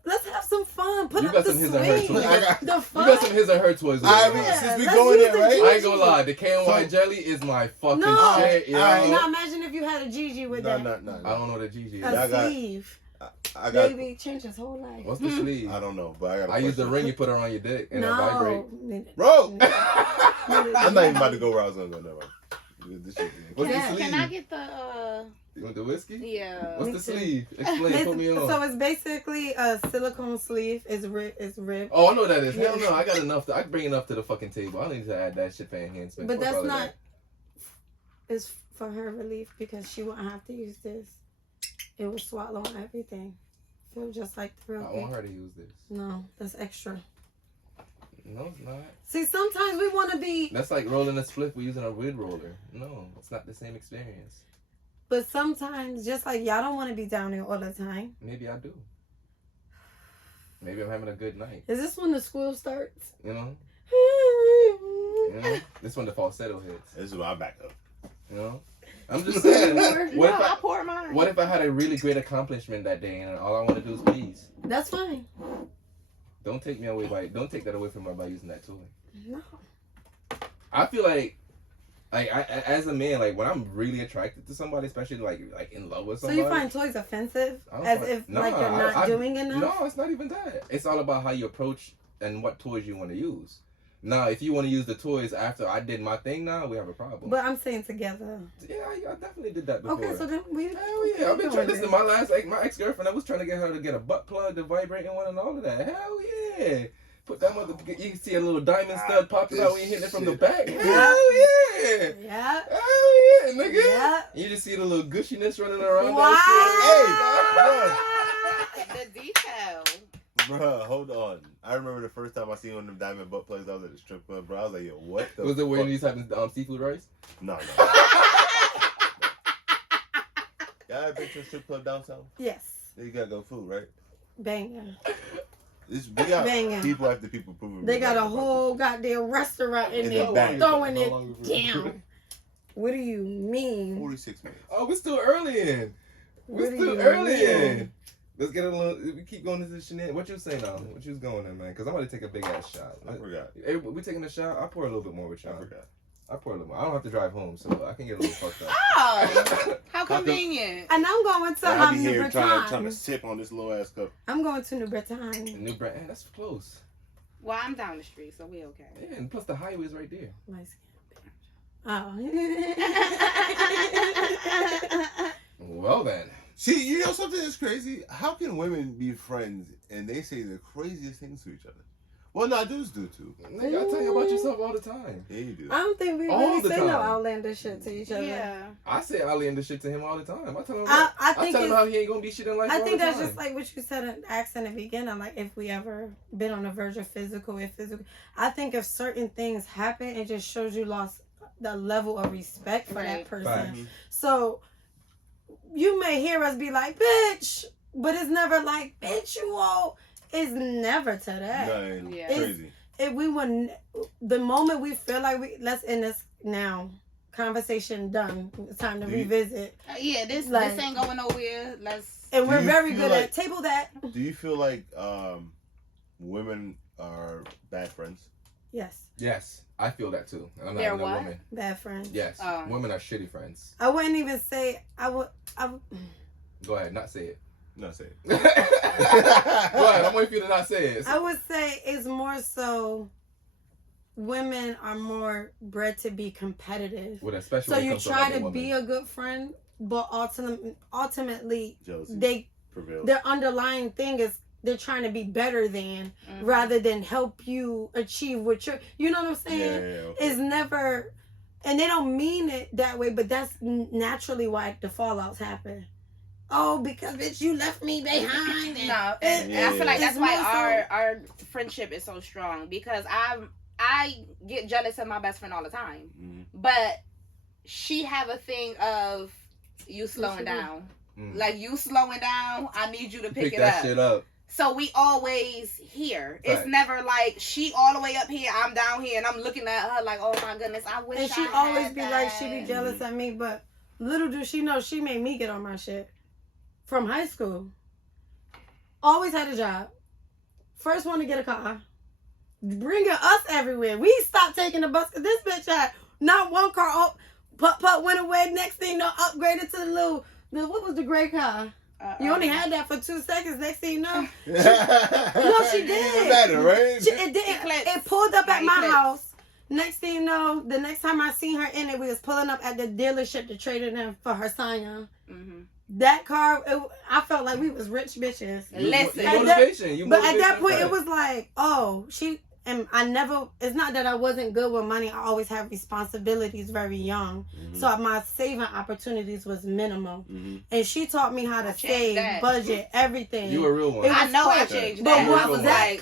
Let's have some fun. Put you up got the some his swing. and her toys. The fun. You got some his and her toys. Since we going there, right? I ain't gonna lie. The KY jelly is my fucking shit. Now imagine if you had a Gigi with that. No. I don't know what a Gigi is. A sleeve. I got. Baby, change his whole life. What's the sleeve? I don't know, but I use the ring you put around your dick and it vibrate. Bro, I'm not even about to go where I was gonna go. Never. What's the sleeve? Can I get the? You want the whiskey? Yeah. What's the sleeve? Explain. Put me on. So it's basically a silicone sleeve. It's ribbed. Oh, I know what that is. Hell no, I got enough. I can bring enough to the fucking table. I don't need to add that shit for enhancement. But that's not. It's for her relief because she won't have to use this. It will swallow everything. Feel just like the real thing. I want her to use this. No, that's extra. No, it's not. See, sometimes we want to be. That's like rolling a split. We're using a weed roller. No, it's not the same experience. But sometimes, just like y'all don't want to be down there all the time. Maybe I do. Maybe I'm having a good night. Is this when the squeal starts? You know? This when the falsetto hits. This is when I back up. You know? I'm just saying. I pour mine. What if I had a really great accomplishment that day and all I want to do is peace? That's fine. Don't take that away from me by using that toy. No. I feel like I as a man, like when I'm really attracted to somebody, especially like in love with somebody. So you find toys offensive? As if you're not doing enough? No, it's not even that. It's all about how you approach and what toys you want to use. Now, if you want to use the toys after I did my thing, now we have a problem. But I'm saying together. Yeah, I definitely did that before. Okay, so then we. Hell yeah, I've been trying. This is my last, my ex-girlfriend. I was trying to get her to get a butt plug, the vibrating one, and all of that. Hell yeah. Put that mother. You can see a little diamond stud popping out when you hit it from the back. Hell yeah. Yeah. Hell yeah, nigga. Yeah. You just see the little gushiness running around. Wow. Hey, the detail. Bruh, hold on. I remember the first time I seen one of them diamond butt plugs. I was at the strip club, bro. I was like, yo, what the Was it where you used to have seafood rice? No. Y'all ever been to a strip club down south? Yes. There you gotta go food, right? Banging. We got Banging. people after people proving. They got a whole goddamn restaurant in there throwing it down. What do you mean? 46 minutes. Oh, we're still early in. We're still early in. Let's get a little. We keep going to the shenanigans. What you saying now? What you was going in, man? Because I'm going to take a big ass shot. I forgot. Hey, we taking a shot? I'll pour a little bit more with y'all. I forgot. I pour a little more. I don't have to drive home, so I can get a little fucked up. Oh, how convenient. And I'm going to I'll be New here Bretagne. trying to sip on this little ass cup. I'm going to New Bretagne. New Brand, that's close. Well, I'm down the street, so we okay. Yeah, and plus the highway's right there. My skin. Oh. Well then. See, you know something that's crazy? How can women be friends and they say the craziest things to each other? Well, no, dudes do too. Nigga, I tell you about yourself all the time. Yeah, you do. I don't think we really say no outlandish shit to each other. Yeah. I say outlandish shit to him all the time. I tell him, I tell him how he ain't gonna be shit in life. I think that's time. just like what you said in accent in the beginning. Like if we ever been on the verge of physical. I think if certain things happen, it just shows you lost the level of respect for that person. Right. So you may hear us be like, bitch, but it's never like, bitch, you all. It's never to that. No, Yeah. crazy. If we wouldn't, the moment we feel like let's end this now. Conversation done. It's time to revisit. Yeah, this ain't going nowhere. And we're very good like, at table that. Do you feel like women are bad friends? Yes. Yes, I feel that too. I'm not They're even a what? woman. Bad friends. Yes, women are shitty friends. I wouldn't even say I would. Go ahead, not say it. No, say it. Go ahead, I'm waiting for you to not say it. I would say it's more so women are more bred to be competitive. With especially So you try to woman. be a good friend, but ultimately Jealousy prevails. their underlying thing is they're trying to be better than rather than help you achieve what you're, you know what I'm saying? Yeah, okay. It's never, and they don't mean it that way, but that's naturally why the fallouts happen. Oh, because bitch, you left me behind. No, and I feel like that's why our friendship is so strong, because I get jealous of my best friend all the time, but she have a thing of you slowing down, like you slowing down. I need you to pick it that up. shit up. So we always here. It's never like she all the way up here, I'm down here, and I'm looking at her like, oh my goodness, I wish. And she I always had be that. like, she be jealous of me, but little do she know, she made me get on my shit. From high school. Always had a job. First one to get a car. Bringing us everywhere. We stopped taking the bus because this bitch had not one car. Oh, Putt went away. Next thing you know, upgraded to the little, what was the gray car? You only had that for 2 seconds. Next thing you know. No, she did. It matter, right? It did. It pulled up at my house. Next thing you know, the next time I seen her in it, we was pulling up at the dealership to trade it in for her Scion. That car, I felt like we was rich bitches. Listen, but at that point, it was like, oh, and I never. It's not that I wasn't good with money. I always had responsibilities very young, so my saving opportunities was minimal. And she taught me how to save, budget, everything. You a real one. I know I changed that. But once that like,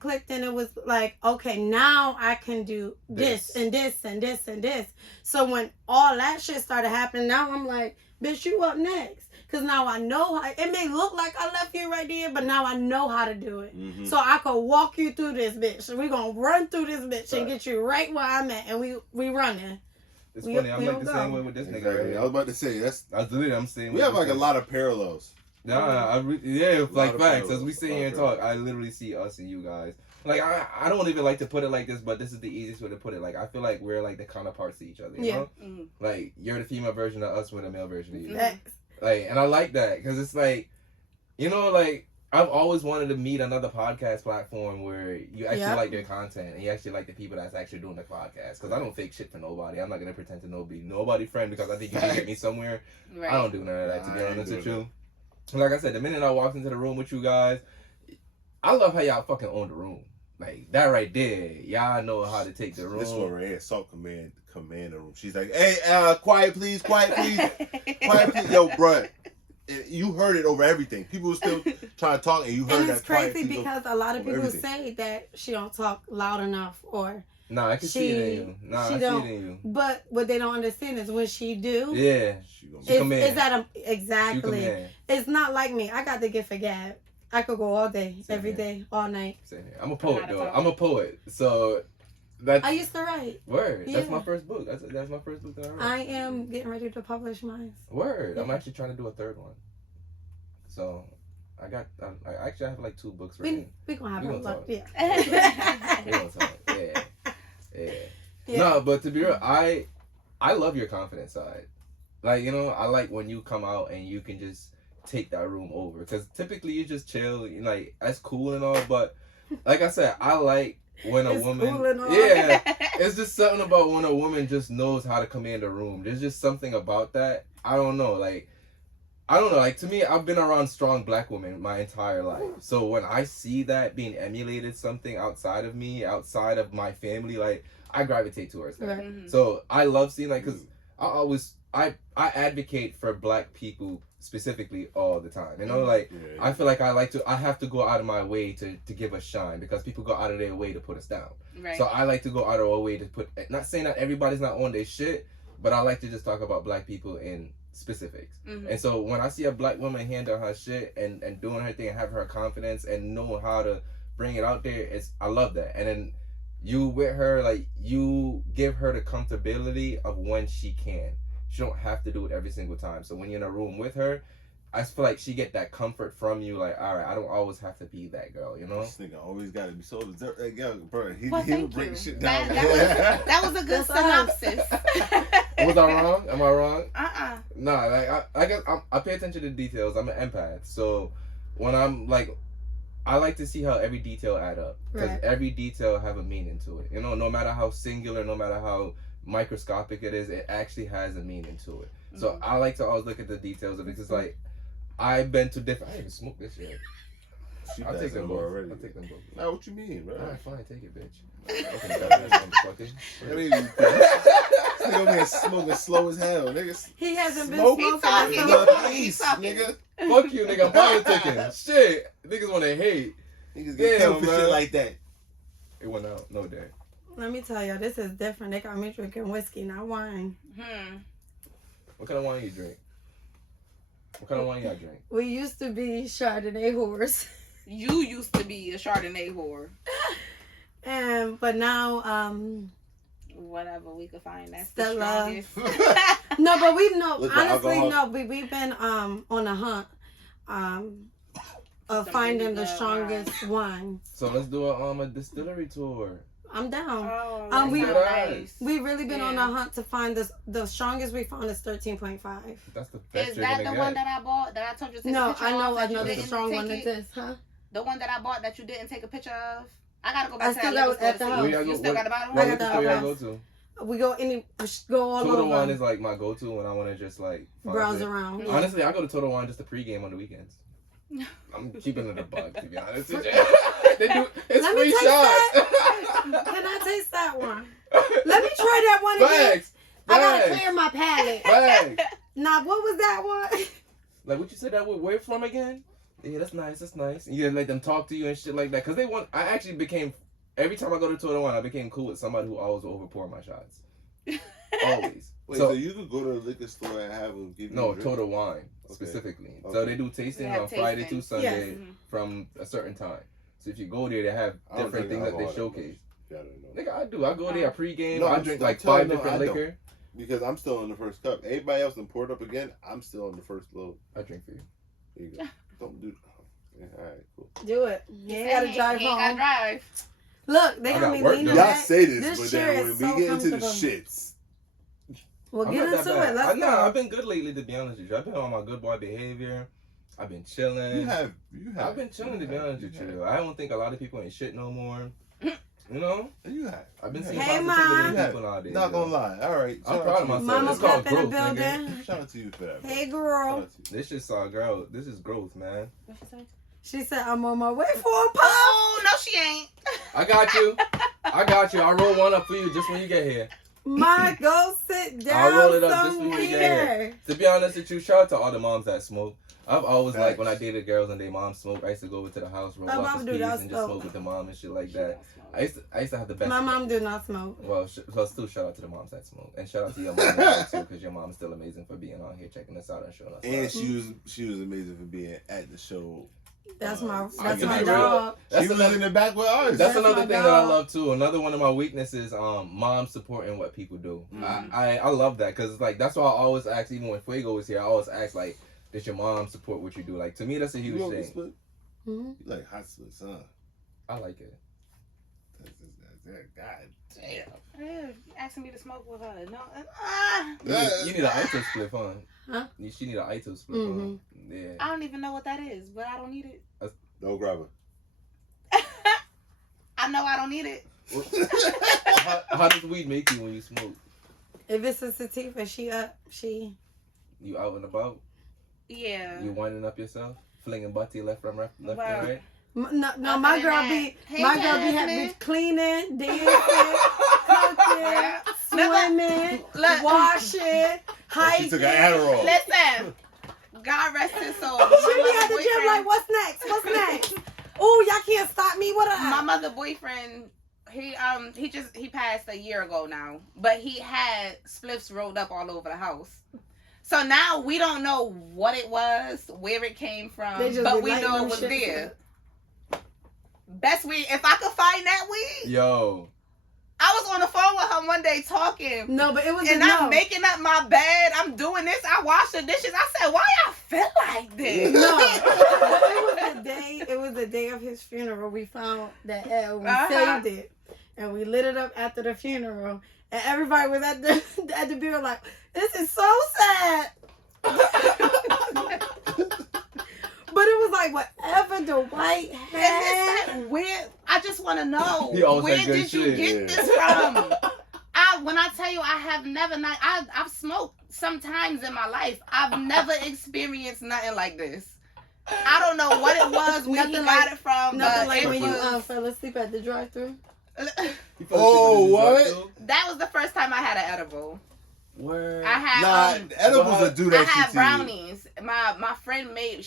clicked in, it was like, okay, now I can do this and this and this and this. So when all that shit started happening, now I'm like, bitch, you up next. Because now I know how, it may look like I left you right there, but now I know how to do it. So I can walk you through this bitch. So we're going to run through this bitch and get you right where I'm at. And we running. It's funny, I'm like the same way with this nigga. Right? I was about to say, I'm saying. We have like a lot of parallels. Yeah, like facts. As we sit here and talk, I literally see us and you guys. Like, I don't even like to put it like this, but this is the easiest way to put it. Like, I feel like we're like the counterparts to each other, you know? Like, you're the female version of us, we're the male version of you. Like, and I like that, because it's like, you know, like, I've always wanted to meet another podcast platform where you actually like their content and you actually like the people that's actually doing the podcast. Because I don't fake shit for nobody. I'm not going to pretend to nobody friend because I think you can get me somewhere. I don't do none of that, to be honest with you. Like I said, the minute I walked into the room with you guys, I love how y'all fucking own the room. Like, that right there, y'all know how to take the room. This one right here, Sault command the room. She's like, hey, quiet please. Quiet please. Yo, bruh, you heard it over everything. People were still trying to talk and you heard that. And it's crazy because a lot of people say that she don't talk loud enough or... Nah, I can see it in you. Nah, I see it in you. But what they don't understand is when she do... Yeah. It's that exactly. It's not like me. I got the gift of gab. I could go all day, every day, all night. Same here. I'm a poet, though. I'm a poet. So, that's... I used to write. Word. Yeah. That's my first book. That's my first book that I wrote. I am getting ready to publish mine. Word. Yeah. I'm actually trying to do a third one. So, I actually have like 2 books written. We gonna have a luck. Yeah. We gonna talk. Yeah. No, but to be real, I love your confident side. Like, you know, I like when you come out and you can just take that room over, because typically you just chill, you know, like, that's cool and all, but like I said, I like when a It's woman, cool and all. yeah, it's just something about when a woman just knows how to command a room. There's just something about that. I don't know, like to me, I've been around strong black women my entire life. So when I see that being emulated something outside of me, outside of my family, like, I gravitate towards that. Right. Mm-hmm. So I love seeing, like, because I advocate for black people specifically all the time. You know, like, I feel like I have to go out of my way to give us shine, because people go out of their way to put us down. Right. So I like to go out of our way to put, not saying that everybody's not on their shit, but I like to just talk about black people in specifics. Mm-hmm. And so when I see a black woman handle her shit and doing her thing and have her confidence and know how to bring it out there, I love that. And then you with her, like, you give her the comfortability of when she can. She don't have to do it every single time. So when you're in a room with her, I feel like she get that comfort from you. Like, all right, I don't always have to be that girl, you know? This nigga always got to be so deserved. Hey, yo, bro, he Well, would break you. shit down. That was a good synopsis. Was I wrong? Am I wrong? Nah, like I guess I pay attention to details. I'm an empath, so when I'm like, I like to see how every detail add up, because every detail have a meaning to it. You know, no matter how singular, no matter how microscopic it is, it actually has a meaning to it. Mm-hmm. So I like to always look at the details of it, because like, I've been to different. I didn't even smoke this shit. I'll take them both. I'll take them both. Nah, what you mean, bro? Alright, fine, take it, bitch. I mean, this nigga over here smoking slow as hell, nigga. He hasn't been smoking. Peace, nigga. Fuck you, nigga. I'm politicking. Shit, niggas want to hate. Niggas get killed for shit like that. It went out. No day. Let me tell y'all, this is different. They got me drinking whiskey, not wine. What kind of wine you drink? What kind of wine y'all drink? We used to be Chardonnay whores. You used to be a Chardonnay whore. But now, whatever we could find, that's Stella. the strongest. No, but we've honestly, alcohol. we've been on a hunt of finding the strongest wine. So let's do a distillery tour. I'm down. Oh, we've really been on a hunt to find the strongest we found is 13.5. That's the best. Is that the one that I bought that I told you to take a picture of? No, I know the strong one it is, huh? The one that I bought that you didn't take a picture of? I gotta go back to that liquor store at the house. You still got the bottle? What liquor store y'all go to? We go all Total over. Wine is like my go-to when I want to just like browse around. Honestly, I go to Total Wine just to pregame on the weekends. I'm keeping it a bug, to be honest with you. It's Let free shots. Can I taste that one? Let me try that one again. Bags. I gotta clear my palate. Bags. Nah, what was that one? Like, what you said that where from again? Yeah, that's nice. And you let them talk to you and shit like that. Because I actually became, every time I go to Total Wine, I became cool with somebody who always overpour my shots. Always. Wait, so you could go to the liquor store and have them give you No, Total Wine, specifically. Okay. So they do tasting on Friday to Sunday from a certain time. So if you go there, they have different things that they showcase. Nigga, I do. I go there, I pregame, I drink like 5 different liquor. Because I'm still in the first cup. Everybody else done poured up again. I'm still in the first load. I drink for you. There you go. Don't do. Yeah, all right, cool. Do it. You ain't gotta drive home. Gotta drive. Look, they got me leaning Y'all back. say this, but then when we get into the shits. Well, get into it. Let's go. I've been good lately, to be honest with you. I've been on my good boy behavior. I've been chilling. You have. I've been chilling, to be honest with you. I don't think a lot of people ain't shit no more. You know? You have. I've been seeing positivity in people nowadays. Not gonna lie. All right. I'm proud of myself. Mama It's called Peppa in the growth, building. nigga. Shout out to you for that. Hey, girl. This shit's growth. This is growth, man. What she say? She said, I'm on my way for a pop. Oh, no, she ain't. I got you. I roll one up for you just when you get here. Go sit down. I'll roll it up just when you get here. To be honest with you, shout out to all the moms that smoke. I've always liked when I dated girls and their moms smoke. I used to go over to the house, roll up the peas and just smoke with the mom and shit like that. I used to have the best. My mom do not smoke. Well, still shout out to the moms that smoke, and shout out to your mom too, because your mom's still amazing for being on here checking us out and showing us. And she was amazing for being at the show. That's my be dog. She was in the back with ours. That's another thing that I love too. Another one of my weaknesses, mom supporting what people do. Mm-hmm. I love that, because like that's why I always ask, even when Fuego was here, I always ask like, does your mom support what you do? Like, to me, that's a huge thing. You like hot splits, huh? I like it. God damn. You asking me to smoke with her. No. You need an Ito split, huh? She need an Ito split, Yeah. I don't even know what that is, but I don't need it. No grabber. I know I don't need it. How does weed make you when you smoke? If it's a sativa, she up. You out and about? Yeah. You winding up yourself? Flinging butty left and right? No, my girl be cleaning, dancing, cooking, swimming, washing, hiking. She took an Adderall. Listen, God rest his soul. She be at the gym like, what's next? Oh, y'all can't stop me. What up? My mother boyfriend, he passed a year ago now, but he had spliffs rolled up all over the house. So now we don't know what it was, where it came from, but we know it was there. Best weed, if I could find that weed. Yo. I was on the phone with her one day talking. No, but it was I'm making up my bed. I'm doing this. I wash the dishes. I said, why y'all feel like this? No. But it was the day of his funeral. We found that we saved it. And we lit it up after the funeral. And everybody was at the bureau like, this is so sad. But it was like whatever the white had. Where I just want to know, where did you get this from? When I tell you, I have never I've smoked sometimes in my life. I've never experienced nothing like this. I don't know what it was, where he got it from. Nothing like when you fell asleep at the drive-thru. Oh, what? That was the first time I had an edible. Word. I had edibles will do that. I had brownies. My friend made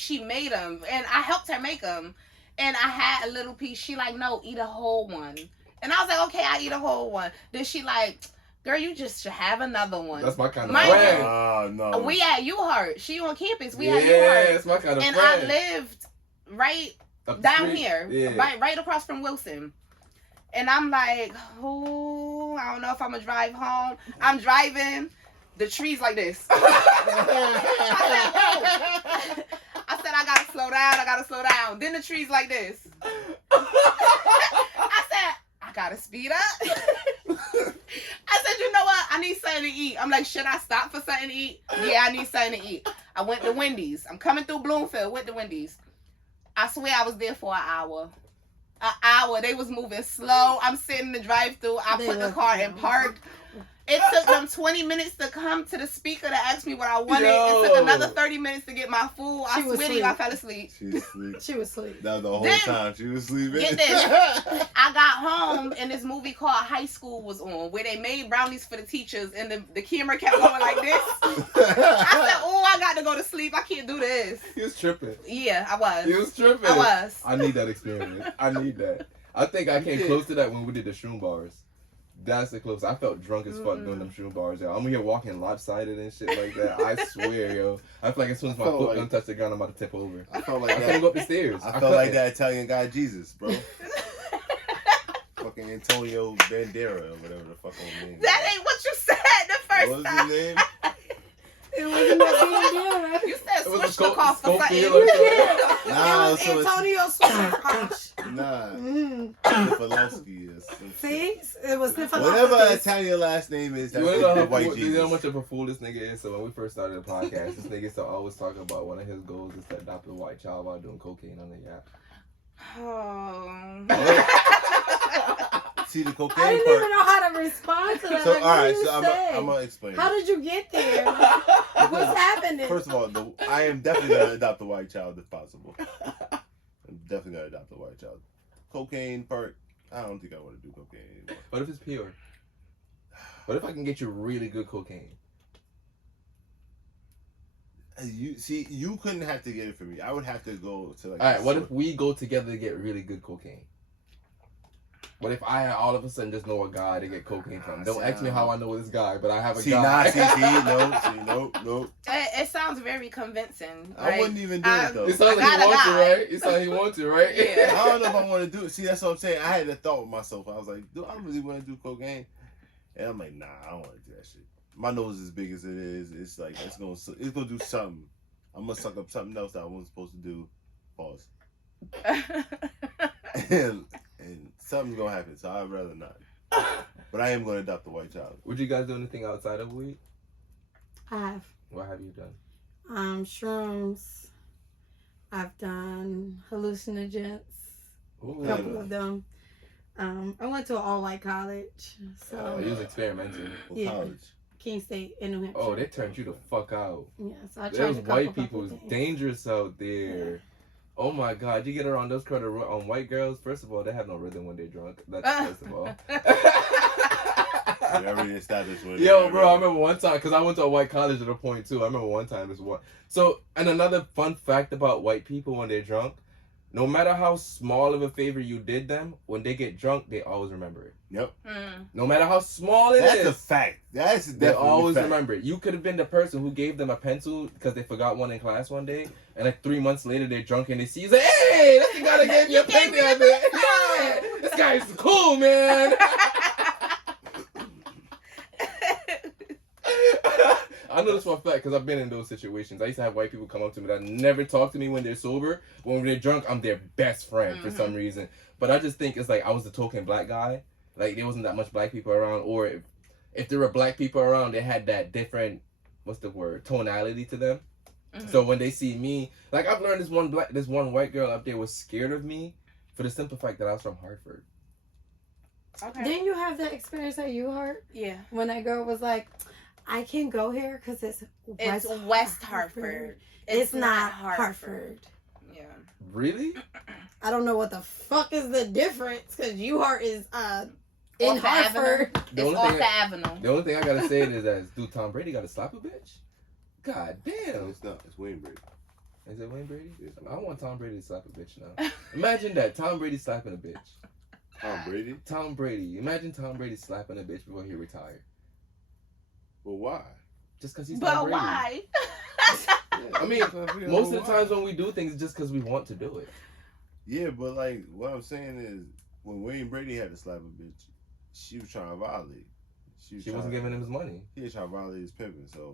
them, and I helped her make them. And I had a little piece. She like, no, eat a whole one. And I was like, okay, I eat a whole one. Then she like, girl, you just should have another one. That's my kind of friend. No. We at UHart. She on campus. We at UHart. Yeah, that's my kind of and friend. And I lived right down here, right across from Wilson. And I'm like, oh, I don't know if I'm gonna drive home. I'm driving. The trees like this. I said, I gotta slow down. Then the trees like this. I said, I gotta speed up. I said, you know what? I need something to eat. I'm like, should I stop for something to eat? Yeah, I need something to eat. I went to Wendy's. I'm coming through Bloomfield, went to Wendy's. I swear I was there for an hour. They was moving slow. I'm sitting in the drive-thru. I put the car in park. It took them 20 minutes to come to the speaker to ask me what I wanted. It took another 30 minutes to get my food. I swear to you, I fell asleep. She was asleep. That was the whole then, time she was sleeping. Get this. I got home and this movie called High School was on, where they made brownies for the teachers, and the camera kept going like this. I said, oh, I got to go to sleep. I can't do this. You was tripping. Yeah, I was. You was tripping. I was. I need that experience. I need that. I think I came close to that when we did the shroom bars. That's the closest. I felt drunk as fuck doing them shroom bars, yo. I'm here walking lopsided and shit like that. I swear, yo. I feel like as soon as my foot don't touch the ground, I'm about to tip over. I felt like that. I couldn't go up the stairs. I felt like that Italian guy Jesus, bro. Fucking Antonio Bandera or whatever the fuck his name. That ain't what you said the first what was time. His name? It wasn't Bandera. You said Switchcock for something. Nah, so Antonio Switchcock. Nah. Stefanowski is. See? It was Stefanowski. Whatever Italian last name is, that's the white Jesus. You know how much of a fool this nigga is? So when we first started the podcast, this nigga used to always talk about one of his goals is to adopt a white child while doing cocaine on the yacht. Oh. See the cocaine I didn't part. even know how to respond to that. So, like, alright, so I'm going to explain. How did you get there? What's happening? First of all, I am definitely going to adopt a white child if possible. I'm definitely going to adopt a white child. Cocaine part, I don't think I want to do cocaine anymore. What if it's pure? What if I can get you really good cocaine? You couldn't have to get it for me. I would have to go to like. All right, what if we go together to get really good cocaine? What if I all of a sudden just know a guy to get cocaine from? Don't ask me how I know this guy, but I have a guy. No. It sounds very convincing. I wouldn't even do it though. It sounds like he wants to, right? It sounds like he wants to, right? Yeah. I don't know if I want to do it. See, that's what I'm saying. I had that thought with myself. I was like, do I really want to do cocaine? And I'm like, nah, I don't want to do that shit. My nose is as big as it is. It's like it's gonna do something. I'm gonna suck up something else that I wasn't supposed to do. Pause. and something's gonna happen, so I'd rather not. But I am gonna adopt a white child. Would you guys do anything outside of weed? I have. What have you done? Shrooms. I've done hallucinogens. Ooh. A couple of them. I went to an all-white college. So you was experimenting. Yeah. College. King State in New Hampshire. Oh, they turned you the fuck out. Yeah, so I tried Those a couple white people is things. dangerous out there. Yeah. Oh my god, you get around those kind of white girls. First of all, they have no rhythm when they're drunk. That's first of all. We already established when. Yo, bro, I remember one time, because I went to a white college at a point too. I remember one time this one. So, and another fun fact about white people when they're drunk, no matter how small of a favor you did them, when they get drunk, they always remember it. Yep. No matter how small it is. That's a fact. That's definitely They always fact. remember it. You could have been the person who gave them a pencil because they forgot one in class one day, and like 3 months later they're drunk and they see you say, "Hey, that's the guy that gave you a pen the other day. Yeah, this guy's cool, man." I know this for a fact because I've been in those situations. I used to have white people come up to me that never talk to me when they're sober. When they're drunk, I'm their best friend for some reason. But I just think it's like I was the token black guy. Like there wasn't that much black people around, or if there were black people around, they had that different, what's the word, tonality to them. So when they see me, like I've learned this one white girl up there was scared of me for the simple fact that I was from Hartford. Okay. Didn't you have that experience at UHart? Yeah. When that girl was like, I can't go here because it's West Hartford. It's not Hartford. Yeah. Really? I don't know what the fuck is the difference because UHart is in Hartford. It's off the avenue. The only thing I gotta say is that dude Tom Brady gotta slap a bitch. God damn. No, it's not. It's Wayne Brady. Is it Wayne Brady? I want Tom Brady to slap a bitch now. Imagine that. Tom Brady slapping a bitch. Tom Brady? Tom Brady. Imagine Tom Brady slapping a bitch before he retired. Well, why? Just because he's Tom Brady. But why? I mean, most of the times when we do things, it's just because we want to do it. Yeah, but like, what I'm saying is, when Wayne Brady had to slap a bitch, she was trying to violate. She wasn't giving him his money. He was trying to violate his pimping, so...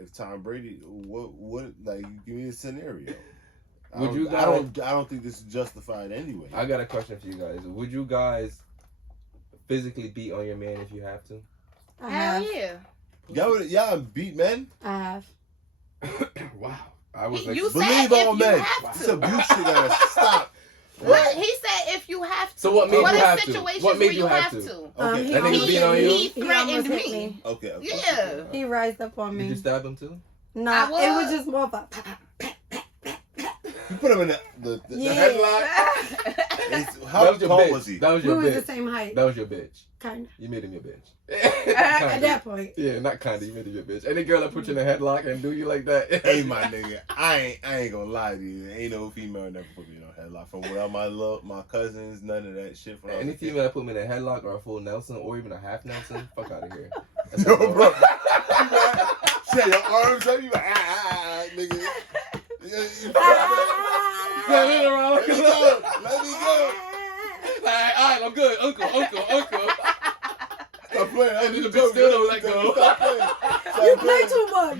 If Tom Brady, what, like, give me a scenario. I don't think this is justified anyway. I got a question for you guys. Would you guys physically beat on your man if you have to? I have. Hell yeah. Y'all beat men? I have. Wow. I was You believe said all if men. you have This to. abuse shit gotta stop. What? He said if you have to. So what made you have to? Situations What made where you have to? Okay. That nigga beat on you? He threatened me. Okay. Yeah. He rised up on me. Did you stab him too? Nah, it was just more of a... You put him in the headlock? How tall was he? That was We your was bitch. the same height. That was your bitch. Kinda. You made him your bitch. At that point. Yeah, not kinda. You made him your bitch. Any girl that put you in a headlock and do you like that? Hey, my nigga, I ain't gonna lie to you. Ain't no female never put me in a headlock. From without my cousins, none of that shit. From Any female that put me in a headlock or a full Nelson or even a half Nelson, fuck out of here. Yo, bro. Shut your arms up. You like, nigga. Let me go. Let me go. Like, alright, I'm good. Uncle. Stop playing. And then the bitch still don't let go. Stop playing. You play too much,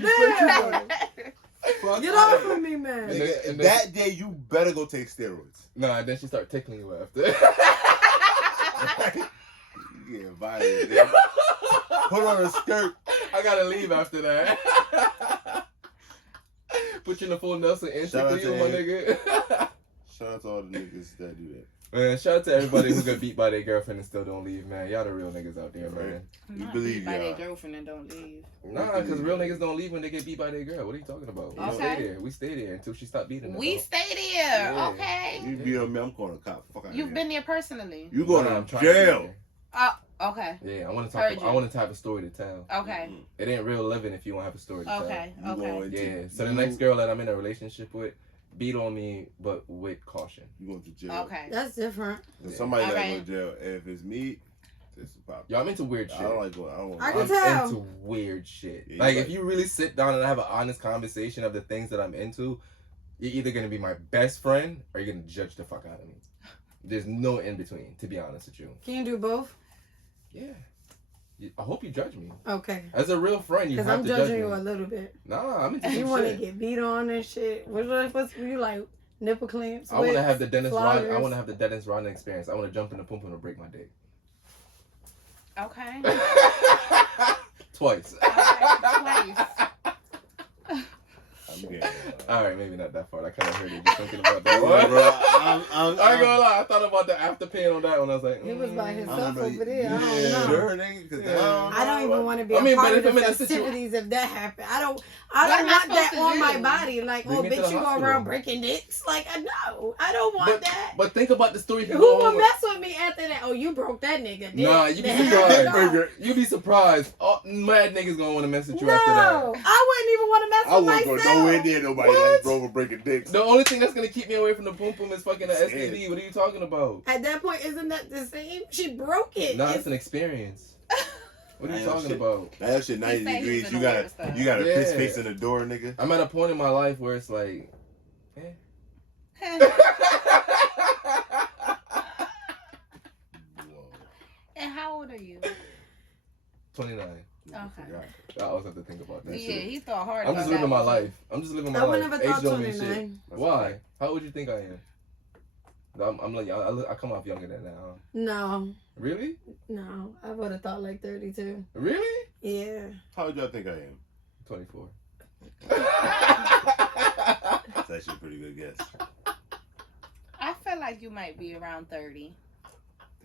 Fuck Get off off of me, man. Nigga, that day, you better go take steroids. Nah, and then she start tickling you after. You getting violent, nigga. Put on a skirt. I gotta leave after that. Put you in the full Nelson and Shout tickle out you, to my nigga. Shout out to all the niggas that do that. Man, shout out to everybody who got beat by their girlfriend and still don't leave, man. Y'all the real niggas out there, man. We believe by their y'all. girlfriend and don't leave. Nah, because real niggas don't leave when they get beat by their girl. What are you talking about? Okay. We stay there. We stay there until she stop beating us. We stay there. Yeah. Okay. You beat on me, I'm calling a cop. Fuck out You've here. been there personally. You going I'm to trying to jail. be there. Okay. Yeah, I want to Heard talk. you. I want to have a story to tell. Okay. It ain't real living if you don't have a story to Okay. You Okay. going tell. to Yeah. So the next girl that I'm in a relationship with beat on me, but with caution. You going to jail. Okay. That's different. If somebody gotta go Alright. to jail. If it's me, it's a problem. Yo, I'm into weird shit. I don't like going. I don't. I can I'm tell. into weird shit. Yeah, Like, you if you really sit down and have an honest conversation of the things that I'm into, you're either gonna be my best friend or you're gonna judge the fuck out of me. There's no in between, to be honest with you. Can you do both? Yeah. I hope you judge me. Okay. As a real friend, you Because have I'm to judge judging me. you a little bit. Nah, I'm into You some want to shit. get beat on and shit. What's you like? Nipple clamps? I want to have the Dennis Rodman. flyers? I want to have the Dennis Rodman experience. I want to jump in the pum pum and break my dick. Okay. Twice. Twice. I'm getting Yeah. All right, maybe not that far. I kind of heard it just thinking about that one. Bro, I ain't gonna lie. I thought about the afterpain on that one. I was like, he was by himself over there. Yeah, I don't know. sure, nigga. I don't even want to be a part of the festivities if that happened. I don't want that on my body. Like, oh, bitch, you go around breaking dicks. Like, no, I don't want that. But think about the story. Who will mess with me after that? Oh, you broke that nigga. Nah, you be surprised. You be surprised. Mad niggas gonna want to mess with you after that. No, I wouldn't even want to mess with myself. I wouldn't go nowhere near nobody that's broke breaking dicks. The only thing that's gonna keep me away from the boom boom is fucking the STD. What are you talking about? At that point, isn't that the same? She broke it. Nah, it's an experience. What are you talking about? That shit 90 degrees. You got a piss face in the door, nigga. I'm at a point in my life where it's like, And how old are you? 29. Okay. I always have to think about that. Yeah, he thought hard. I'm just living my life. I'm just living my life. I would never thought 29. Why? How would you think I am? I'm like, I come off younger than that. Huh? No. Really? No, I would have thought like 32. Really? Yeah. How would y'all think I am? 24. That's actually a pretty good guess. I feel like you might be around 30.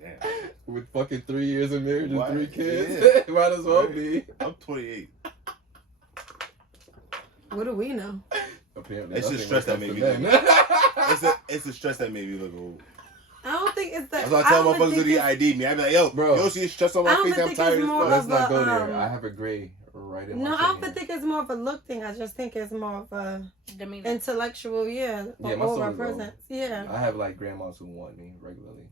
Damn. With fucking 3 years of marriage and 3 kids, yeah. might as well be. I'm 28. What do we know? Apparently, it's just stress that made me look it's the stress that made me look old. I don't think it's that. That's why I tell motherfuckers to ID me. I be like, yo, bro, you see stress on my face. I'm tired as fuck. Let's not go there. I have a gray right in my No, I don't think it's more of a look thing. I just think it's more of a intellectual, over presence. Yeah. I have like grandmas who want me regularly.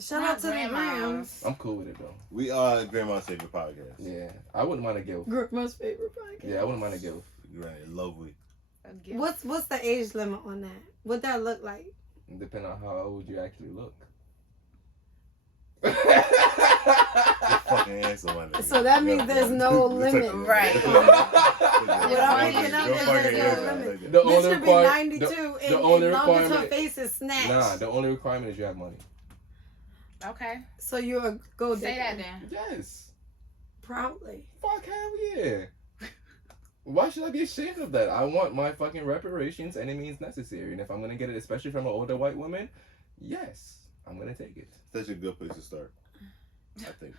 Shout out to the grams. I'm cool with it though. We are grandma's favorite podcast. Yeah, I wouldn't mind a gift. Grandma's favorite podcast. Yeah, I wouldn't mind a gift. Right, lovely. What's the age limit on that? What that look like? Depending on how old you actually look. Fucking answer, so that means there's no limit, right? The only requirement, be 92 and long as her face is snatched. Nah, the only requirement is you have money. Okay. So you're a gold digger. Say that then. Yes. Proudly. Fuck hell yeah. Why should I be ashamed of that? I want my fucking reparations any means necessary. And if I'm gonna get it, especially from an older white woman, yes, I'm gonna take it. Such a good place to start, I think.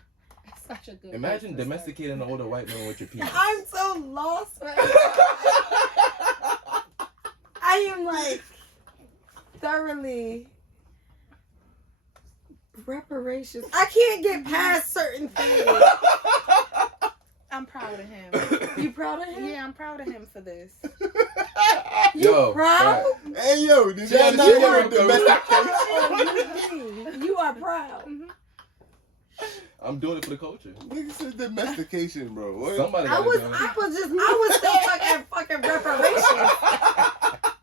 Such a good. Imagine domesticating an older white woman with your penis. I'm so lost right now. I am like thoroughly reparations. I can't get past certain things. I'm proud of him. You proud of him? Yeah, I'm proud of him for this. You proud? Right. Hey yo, did you You are proud. Mm-hmm. I'm doing it for the culture. Nigga said domestication, bro. What? Somebody I was still stuck at fucking reparations.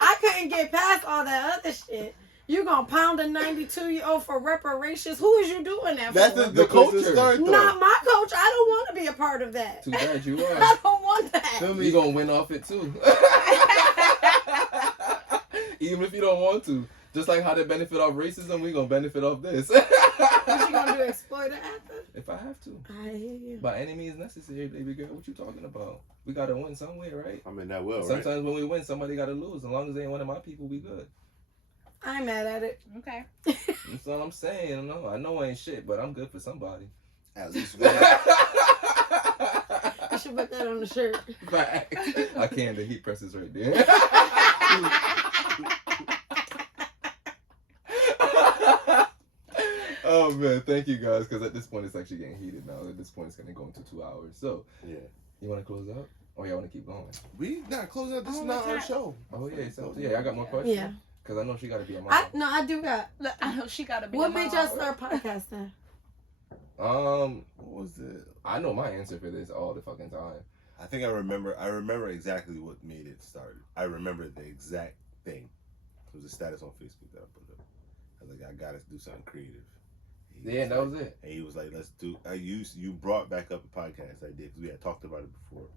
I couldn't get past all that other shit. You gonna pound a 92-year-old for reparations? Who is you doing that That's for? the culture. Start, not my coach. I don't want to be a part of that. Too bad you are. I don't want that. You gonna win off it too. Even if you don't want to. Just like how they benefit off racism, we gonna benefit off this. What you gonna do? Exploit it after? If I have to. I hear you. By any means necessary, baby girl. What you talking about? We gotta win some way, right? I mean that will. Sometimes when we win, somebody gotta lose. As long as they ain't one of my people, we good. I ain't mad at it. Okay. That's all I'm saying. I know I ain't shit, but I'm good for somebody. At least you should put that on the shirt. I can. The heat press is right there. Oh man, thank you guys. Because at this point it's actually getting heated now. At this point it's gonna go into 2 hours. So yeah, you want to close out, or y'all want to keep going? We not closing out. This is not our show. Oh yeah, so yeah, I got more questions. Yeah. Because I know she got to be a mom. I do got. I know she got to be. What made y'all start podcasting? What was it? I know my answer for this all the fucking time. I think I remember exactly what made it start. I remember the exact thing. It was a status on Facebook that I put up. I was like, I gotta do something creative. Yeah, that was it. And he was like, let's do. You brought back up a podcast idea because we had talked about it before,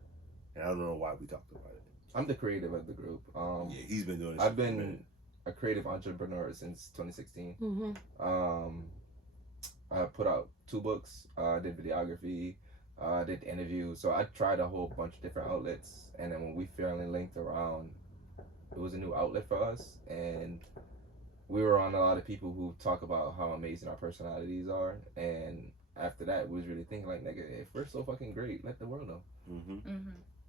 and I don't know why we talked about it. I'm the creative of the group. Yeah, he's been doing this. I've been a creative entrepreneur since 2016. Mm-hmm. I put out 2 books. I did videography. I did interviews. So I tried a whole bunch of different outlets. And then when we finally linked around, it was a new outlet for us. And we were on a lot of people who talk about how amazing our personalities are. And after that, we was really thinking like, nigga, if we're so fucking great, let the world know.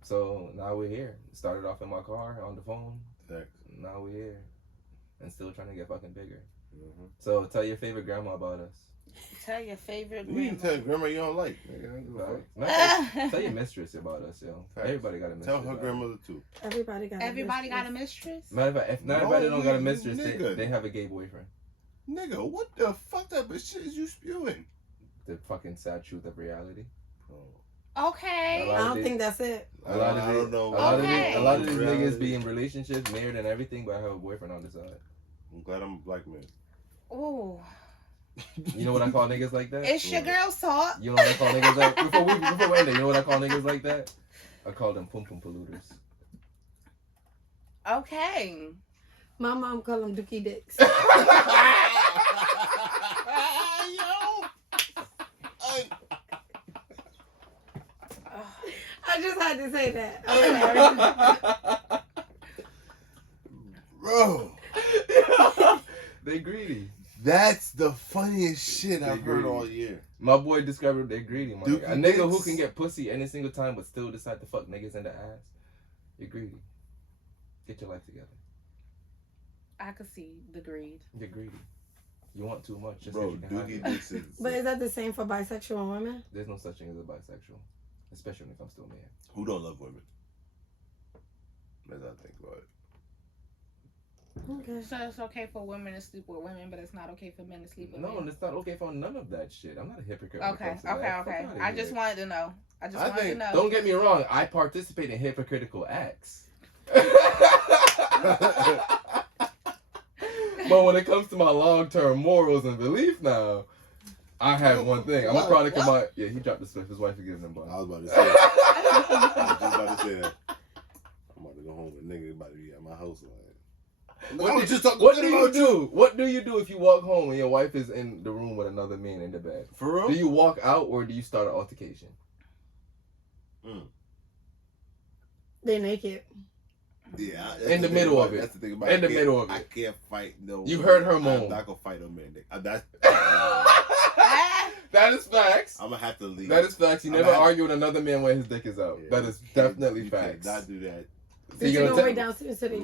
So now we're here. Started off in my car on the phone. Now we're here. And still trying to get fucking bigger. So tell your favorite grandma about us. Tell your favorite grandma. You can tell grandma you don't like. Tell your mistress about us, yo. Everybody got a mistress. Tell her grandmother too. Everybody got a mistress. Matter of fact, if not everybody don't got a mistress, they have a gay boyfriend. Nigga, what the fuck type of shit is you spewing? The fucking sad truth of reality. Okay. I don't think that's it. A lot of these niggas be in relationships, married and everything, but I have a boyfriend on the side. I'm glad I'm a black man. Ooh. You know what I call niggas like that? It's your girl Sault. You know what I call niggas like before we end it, you know what I call niggas like that? I call them pum pum polluters. Okay. My mom call them dookie dicks. Yo. I just had to say that. Okay. Bro. They greedy. That's the funniest shit I've heard all year. My boy discovered they're greedy, man. Dookie A nigga dicks. who can get pussy any single time but still decide to fuck niggas in the ass. You're greedy. Get your life together. I could see the greed. You're greedy. You want too much. Just Bro, you can have dookie it. dicks is... But is that the same for bisexual women? There's no such thing as a bisexual. Especially when it comes to a man. Who don't love women? As I think about it. Okay. So it's okay for women to sleep with women, but it's not okay for men to sleep with No, men. it's not okay for none of that shit. I'm not a hypocrite. when it Okay, comes to that. Fuck outta I just here. wanted to know. I just wanted to know. Don't get me wrong. I participate in hypocritical acts. But when it comes to my long-term morals and belief now, I have one thing. I'm a product of my... Yeah, he dropped the Swift. His wife forgives him, but... I was about to say that. I was just about to say that. I'm about to go home with nigga about to be at my house. What do you do? What do you do if you walk home and your wife is in the room with another man in the bed? For real? Do you walk out or do you start an altercation? They naked. Yeah. In the middle of it. That's the thing about it. In the middle of it. I can't fight no. You heard her moan. I'm not gonna fight no man. That is facts. I'm gonna have to leave. That is facts. You never argue with another man when his dick is out. Yeah, that is definitely you facts. Not do that. Did you go way down to the city?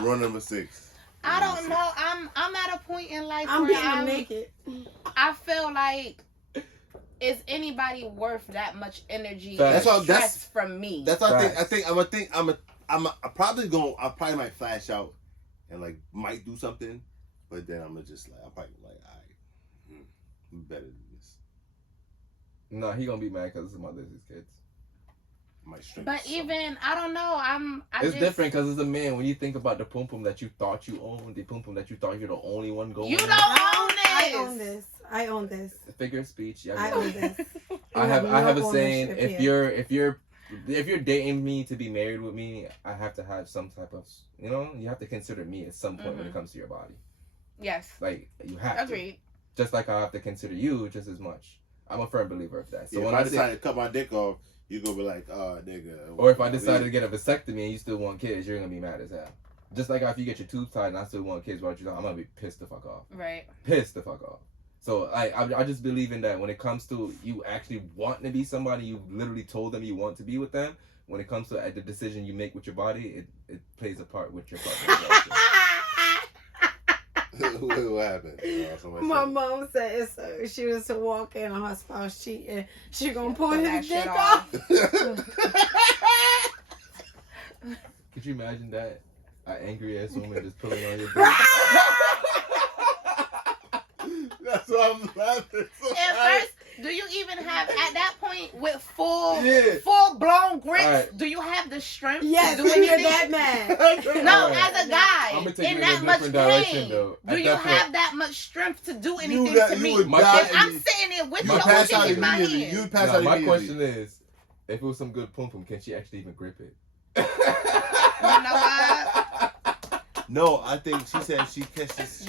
Run number 6. I don't know. I'm at a point in life I'm where being naked. I feel like, is anybody worth that much energy Facts. and stress from me? That's what I think. I probably might flash out and like might do something, but then I'm probably like, alright, I'm better than this. No, he gonna be mad because his mother's his kids. But even I don't know. It's different because as a man, when you think about the pum pum that you thought you owned, the pum pum that you thought you're the only one going. You don't own this. I own this. Figure of speech. Yeah, I own this. I have a saying. If you're you're dating me to be married with me, I have to have some type of, you have to consider me at some point when it comes to your body. Yes. Like you have Agreed. to. Just like I have to consider you just as much. I'm a firm believer of that. So yeah, when if I decide to cut my dick off, you gonna be like, nigga. Or if I decided to get a vasectomy and you still want kids, you're gonna be mad as hell. Just like if you get your tubes tied and I still want kids, I'm gonna be pissed the fuck off. Right. Pissed the fuck off. So I just believe in that when it comes to you actually wanting to be somebody, you literally told them you want to be with them. When it comes to the decision you make with your body, it plays a part with your partner. What happened? My mom said if she was to walk in on her spouse cheating, she gonna pull his dick off. Could you imagine that? An angry ass woman just pulling on your dick. That's why I'm laughing. At first, do you even have at that point with full blown grits? Right. Do you have the strength? Yes, to do when you're anything? that mad. No, Right. as a guy, I'm gonna take in you that in a much different direction, pain, though. do you have that much strength to do anything to me? would If die. I'm sitting there with You your pass dick out in my immediately. hand. You would pass Now, out my immediately. question is, if it was some good pum pum, can she actually even grip it? You know what? No, I think she said she catches.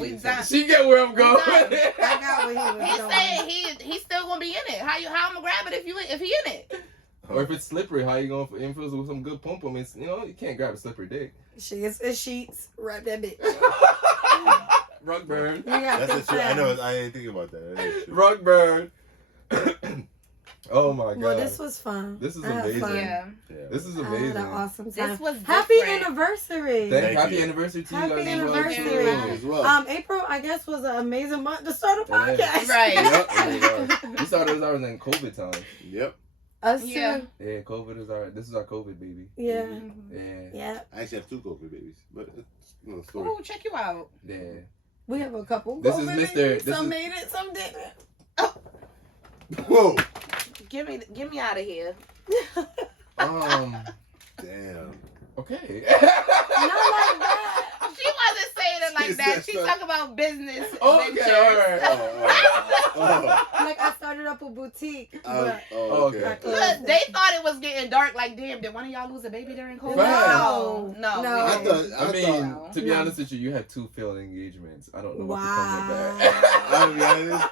She get where I'm going. I got what he was He's doing. saying he's still gonna be in it. How I'm gonna grab it if he in it? Or if it's slippery, how you gonna influence with some good pump? I mean, you can't grab a slippery dick. It's sheets. Wrap that bitch. Rug burn. That's the truth. I know. I didn't think about that. Rug burn. Oh my god. Well, this was fun. This is amazing. Yeah. This is I amazing. had an awesome time. This was happy different. anniversary. Happy anniversary to Happy you guys anniversary. As well. April, I guess, was an amazing month to start a podcast. Right. Yep. We started ours in COVID time. Yep. Us too. Yeah. Yeah, COVID is this is our COVID baby. Yeah. Yeah. Yeah. I actually have 2 COVID babies, but it's another story. Oh, check you out. Yeah. We have a couple. This is COVID Mr. babies. this Some is- made it, some didn't. Whoa. Get me out of here. Damn. Okay. Not like that. She wasn't saying it like that. She talking about business. Okay, ventures. Oh. Like I started up a boutique. But Okay. I Look, closed they it. thought it was getting dark. Like, damn, did one of y'all lose a baby during COVID? Wow. No. No. I thought. I mean, thought- to be No. honest with you, you had 2 failed engagements. I don't know what Wow. to come with that. I'll be honest.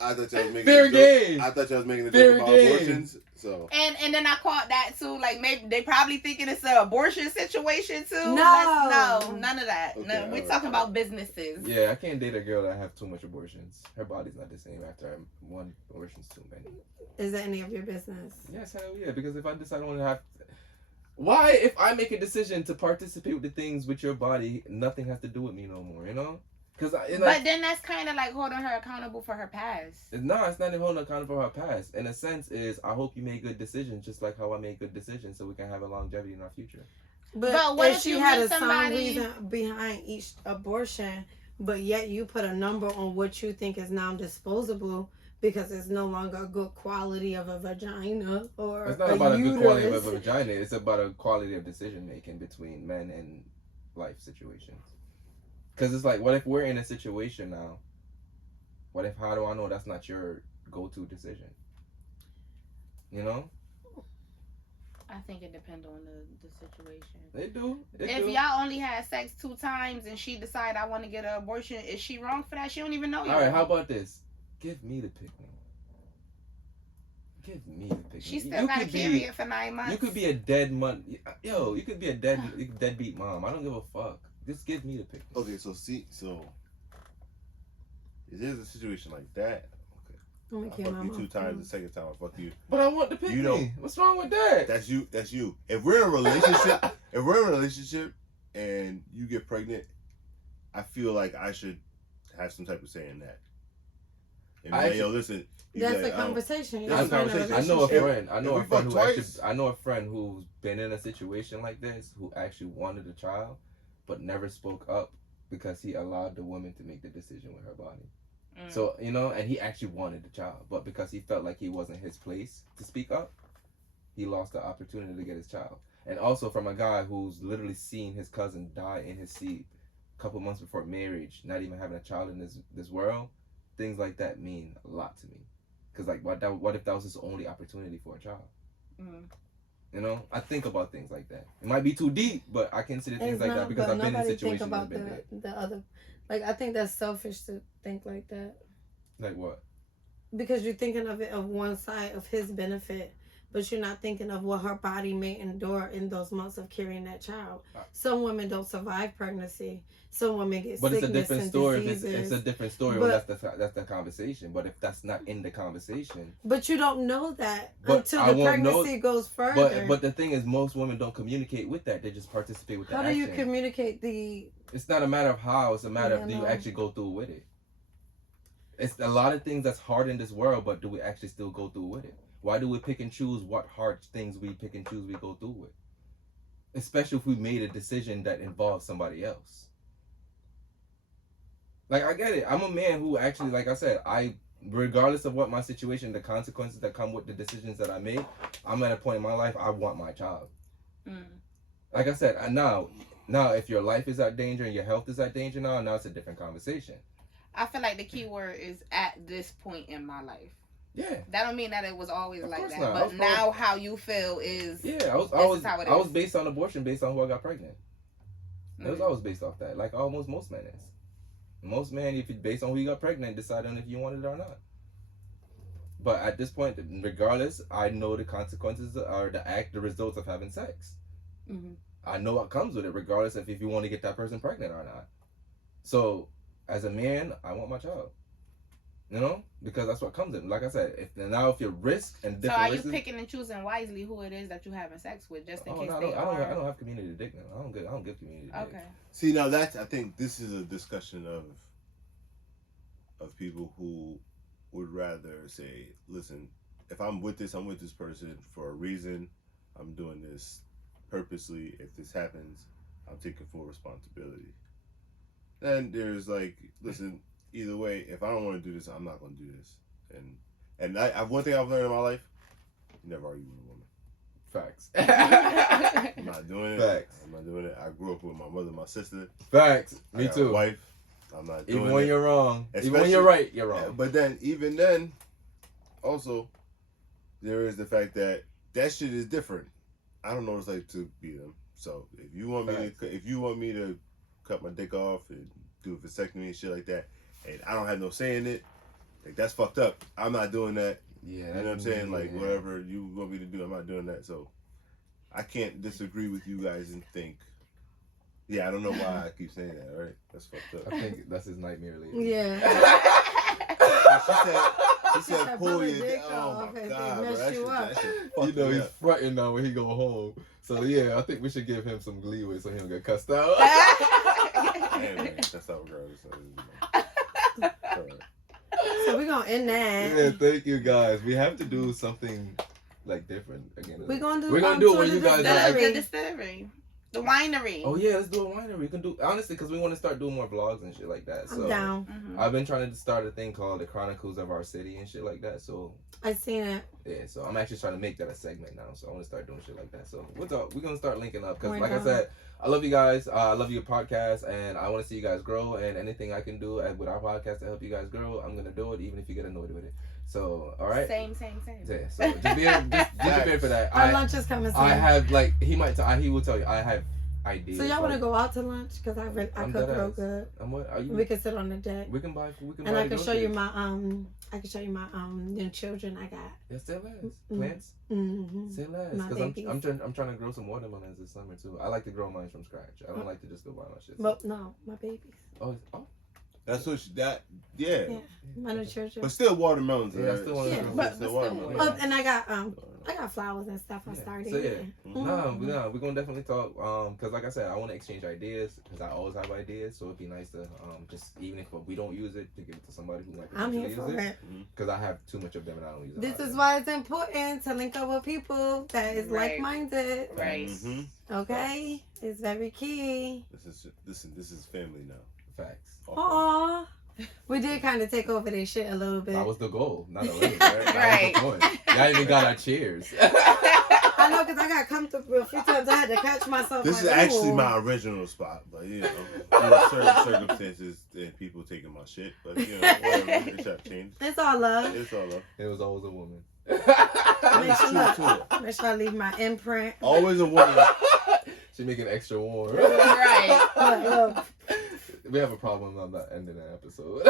I thought y'all was making Fair a joke. game. I thought y'all was making a Fair joke about game. abortions. So. And then I caught that too. Like maybe they probably thinking it's an abortion situation too. No. No, none of that. Okay, No, we're alright. talking about businesses. Yeah, I can't date a girl that have too much abortions. Her body's not the same after one abortion's too many. Is that any of your business? Yes, hell yeah. Because if I decide I want to have, why if I make a decision to participate with the things with your body, nothing has to do with me no more. You know? Because But then that's kind of like holding her accountable for her past. no, it's not even holding accountable for her past. In a sense, is I hope you make good decisions, just like how I made good decisions, so we can have a longevity in our future. But what if if she you had meet a sound somebody- reason behind each abortion, but yet you put a number on what you think is non-disposable because it's no longer a good quality of a vagina or It's not about a good quality of a vagina. It's about a quality of decision making between men and life situations. Because it's like, what if we're in a situation now? What if, how do I know that's not your go-to decision? You know? I think it depends on the situation. They do. If y'all only had sex 2 times and she decide I want to get an abortion, is she wrong for that? She don't even know you. All right, how about this? Give me the pick me. Give me the pick me. She still got to carry it for 9 months. You could be a dead Yo, you could be a deadbeat mom. I don't give a fuck. Just give me the pick me. Okay, so if there's a situation like that, okay, I fuck you 2 times. The second time I fuck you. But I want the pick me. What's wrong with that? That's you. That's you. If we're in a relationship, and you get pregnant, I feel like I should have some type of say in that. And be like, yo, listen. That's a conversation. That's a conversation. I know a friend. If I know a friend who's been in a situation like this, who actually wanted a child, but never spoke up because he allowed the woman to make the decision with her body. So, you know, and he actually wanted the child, but because he felt like he wasn't his place to speak up, he lost the opportunity to get his child. And also from a guy who's literally seen his cousin die in his sleep a couple months before marriage, not even having a child in this world, things like that mean a lot to me. Because, like, what if that was his only opportunity for a child? You know, I think about things like that. It might be too deep, but I consider things like that because I've been in situations think about that the other. Like, I think that's selfish to think like that. Like what? Because you're thinking of it of one side of his benefit, but you're not thinking of what her body may endure in those months of carrying that child. Some women don't survive pregnancy. Some women get but sickness it's a different and story. diseases. It's a different story. But, that's the conversation. But if that's not in the conversation, but you don't know that but until I the won't pregnancy know, goes further. But the thing is, most women don't communicate with that. They just participate with the how do action. you communicate the? It's not a matter of how. It's a matter of do you no. actually go through with it. It's a lot of things that's hard in this world, but do we actually still go through with it? Why do we pick and choose what hard things we pick and choose we go through with? Especially if we made a decision that involves somebody else. Like, I get it. I'm a man who actually, like I said, regardless of what my situation, the consequences that come with the decisions that I make, I'm at a point in my life, I want my child. Like I said, now if your life is at danger and your health is at danger now it's a different conversation. I feel like the key word is at this point in my life. Yeah. That don't mean that it was always Of like course that. not. But now how you feel is I was based on abortion based on who I got pregnant. It was always based off that, like almost most men is. Most men, if it's based on who you got pregnant, decide on if you want it or not. But at this point, regardless, I know the consequences or the results of having sex. Mm-hmm. I know what comes with it, regardless of if you want to get that person pregnant or not. So, as a man, I want my child. You know, because that's what comes in. Like I said, if you risk and different. So are you risks, picking and choosing wisely who it is that you're having sex with, just in case I don't have community dick now. I don't give community dick. Okay. See, now I think this is a discussion of people who would rather say, listen, if I'm with this person for a reason. I'm doing this purposely. If this happens, I'm taking full responsibility. Then there's like, listen. Either way, if I don't want to do this, I'm not going to do this. And one thing I've learned in my life: you never argue with a woman. Facts. I'm not doing it. Facts. I'm not doing it. I grew up with my mother, and my sister. Facts. I Me got too. A wife. I'm not doing it. Even when you're wrong. Even when you're right, you're wrong. But then, even then, also, there is the fact that shit is different. I don't know what it's like to be them. So if you want me to cut my dick off and do a vasectomy and shit like that, and I don't have no say in it, like that's fucked up. I'm not doing that. Yeah, you know what I'm saying? Like whatever you want me to do, I'm not doing that. So I can't disagree with you guys and think. Yeah, I don't know why I keep saying that. Right? That's fucked up. I think that's his nightmare lately. Yeah. She said, pull your dick off. Oh my God, bro. That shit you know he's fronting now when he go home. So yeah, I think we should give him some leeway so he don't get cussed out. Hey man, that's how it goes. So we're gonna end that. Yeah, thank you guys. We have to do something like different again. We're gonna do it when you guys are the distillery. The winery. Oh yeah, let's do a winery. We can do honestly because we want to start doing more vlogs and shit like that. So I'm down. I've been trying to start a thing called the Chronicles of Our City and shit like that. So I seen it. Yeah, so I'm actually trying to make that a segment now. So I want to start doing shit like that. So we're gonna start linking up because like I said, I love you guys. I love your podcast, and I want to see you guys grow. And anything I can do with our podcast to help you guys grow, I'm gonna do it, even if you get annoyed with it. So, all right. Same. Yeah. So just be prepared for that. Our lunch is coming soon. I have like he will tell you I have ideas. So y'all want to go out to lunch? Because I cook real good. What are you? We can sit on the deck. We can buy. And I can show you my new children I got. Yeah, still is plants. Mm-hmm. Still is because I'm trying to grow some watermelons this summer too. I like to grow mine from scratch. I don't like to just go buy my shit. But no, my babies. Oh. That's what Yeah, my new children. But still watermelons. Yeah, still watermelons. Oh, and I got flowers and stuff. I started. So we're gonna definitely talk. Cause like I said, I want to exchange ideas because I always have ideas. So it'd be nice to just even if we don't use it, to give it to somebody who might. I'm here for it. Because I have too much of them and I don't use it. This is why it's important to link up with people that is like-minded. Right. Mm-hmm. Okay, it's very key. This is family now. Facts. Aww. We did kind of take over their shit a little bit. That was the goal, not the limit, right? Y'all even got our cheers. I know, because I got comfortable a few times. I had to catch myself. This is actually my original spot, but certain circumstances and people taking my shit, but whatever. It's not changed. It's all love. It's all love. It was always a woman. Make sure I leave my imprint. Always a woman. She make it extra warm. Right. Look. We have a problem. I'm not ending that episode.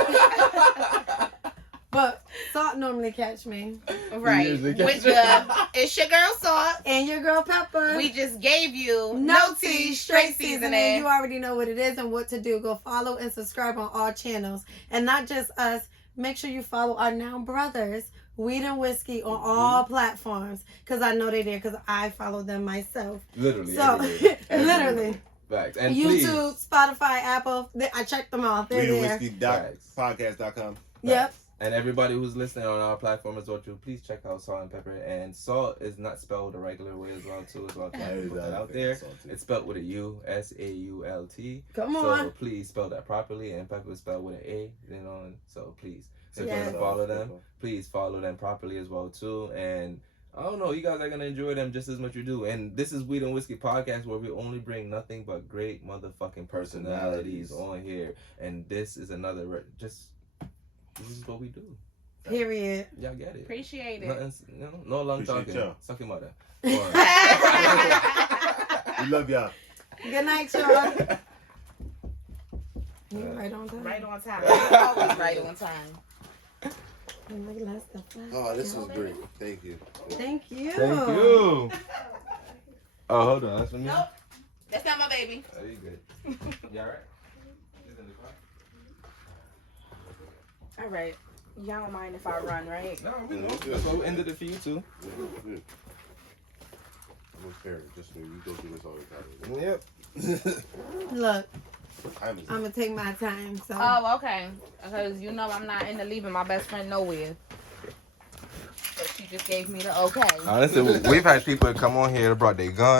But Sault normally catch me. Right. It's your girl Sault. And your girl Peppa. We just gave you no tea, straight seasoning. You already know what it is and what to do. Go follow and subscribe on all channels. And not just us. Make sure you follow our now brothers, Weed and Whiskey, on all platforms. Because I know they're there because I follow them myself. Literally. So, literally. Facts. And YouTube, please. Spotify, Apple. I checked them all. They're there. Podcast.com. Yep. And everybody who's listening on our platform as well, too, please check out Salt and Pepper. And Salt is not spelled the regular way as well, too. Put that out there. It's spelled with a U, S-A-U-L-T. Come on. So please spell that properly. And Pepper is spelled with an A. So please, if you want to follow them, please follow them properly as well, too. And I don't know, you guys are going to enjoy them just as much as you do. And this is Weed and Whiskey Podcast, where we only bring nothing but great motherfucking personalities on here. And this is another, this is what we do. Period. Y'all get it. Appreciate it. No long talking. Suck your mother. We love y'all. Good night, y'all. You're right on time. Right on time. Always right on time. Oh, this was great. Thank you. Thank you. Thank you. Oh, hold on. That's for me? Nope. That's not my baby. Oh, you good. You alright? She's in the car? Alright. Y'all don't mind if I run, right? No, we don't. That's why we ended it for you, too. I'm a parent, just so you go through this all the time. Yep. Look, I'm gonna take my time. So. Oh, okay. Because you know I'm not into leaving my best friend nowhere. So she just gave me the okay. Honestly, we've had people come on here that brought their gun.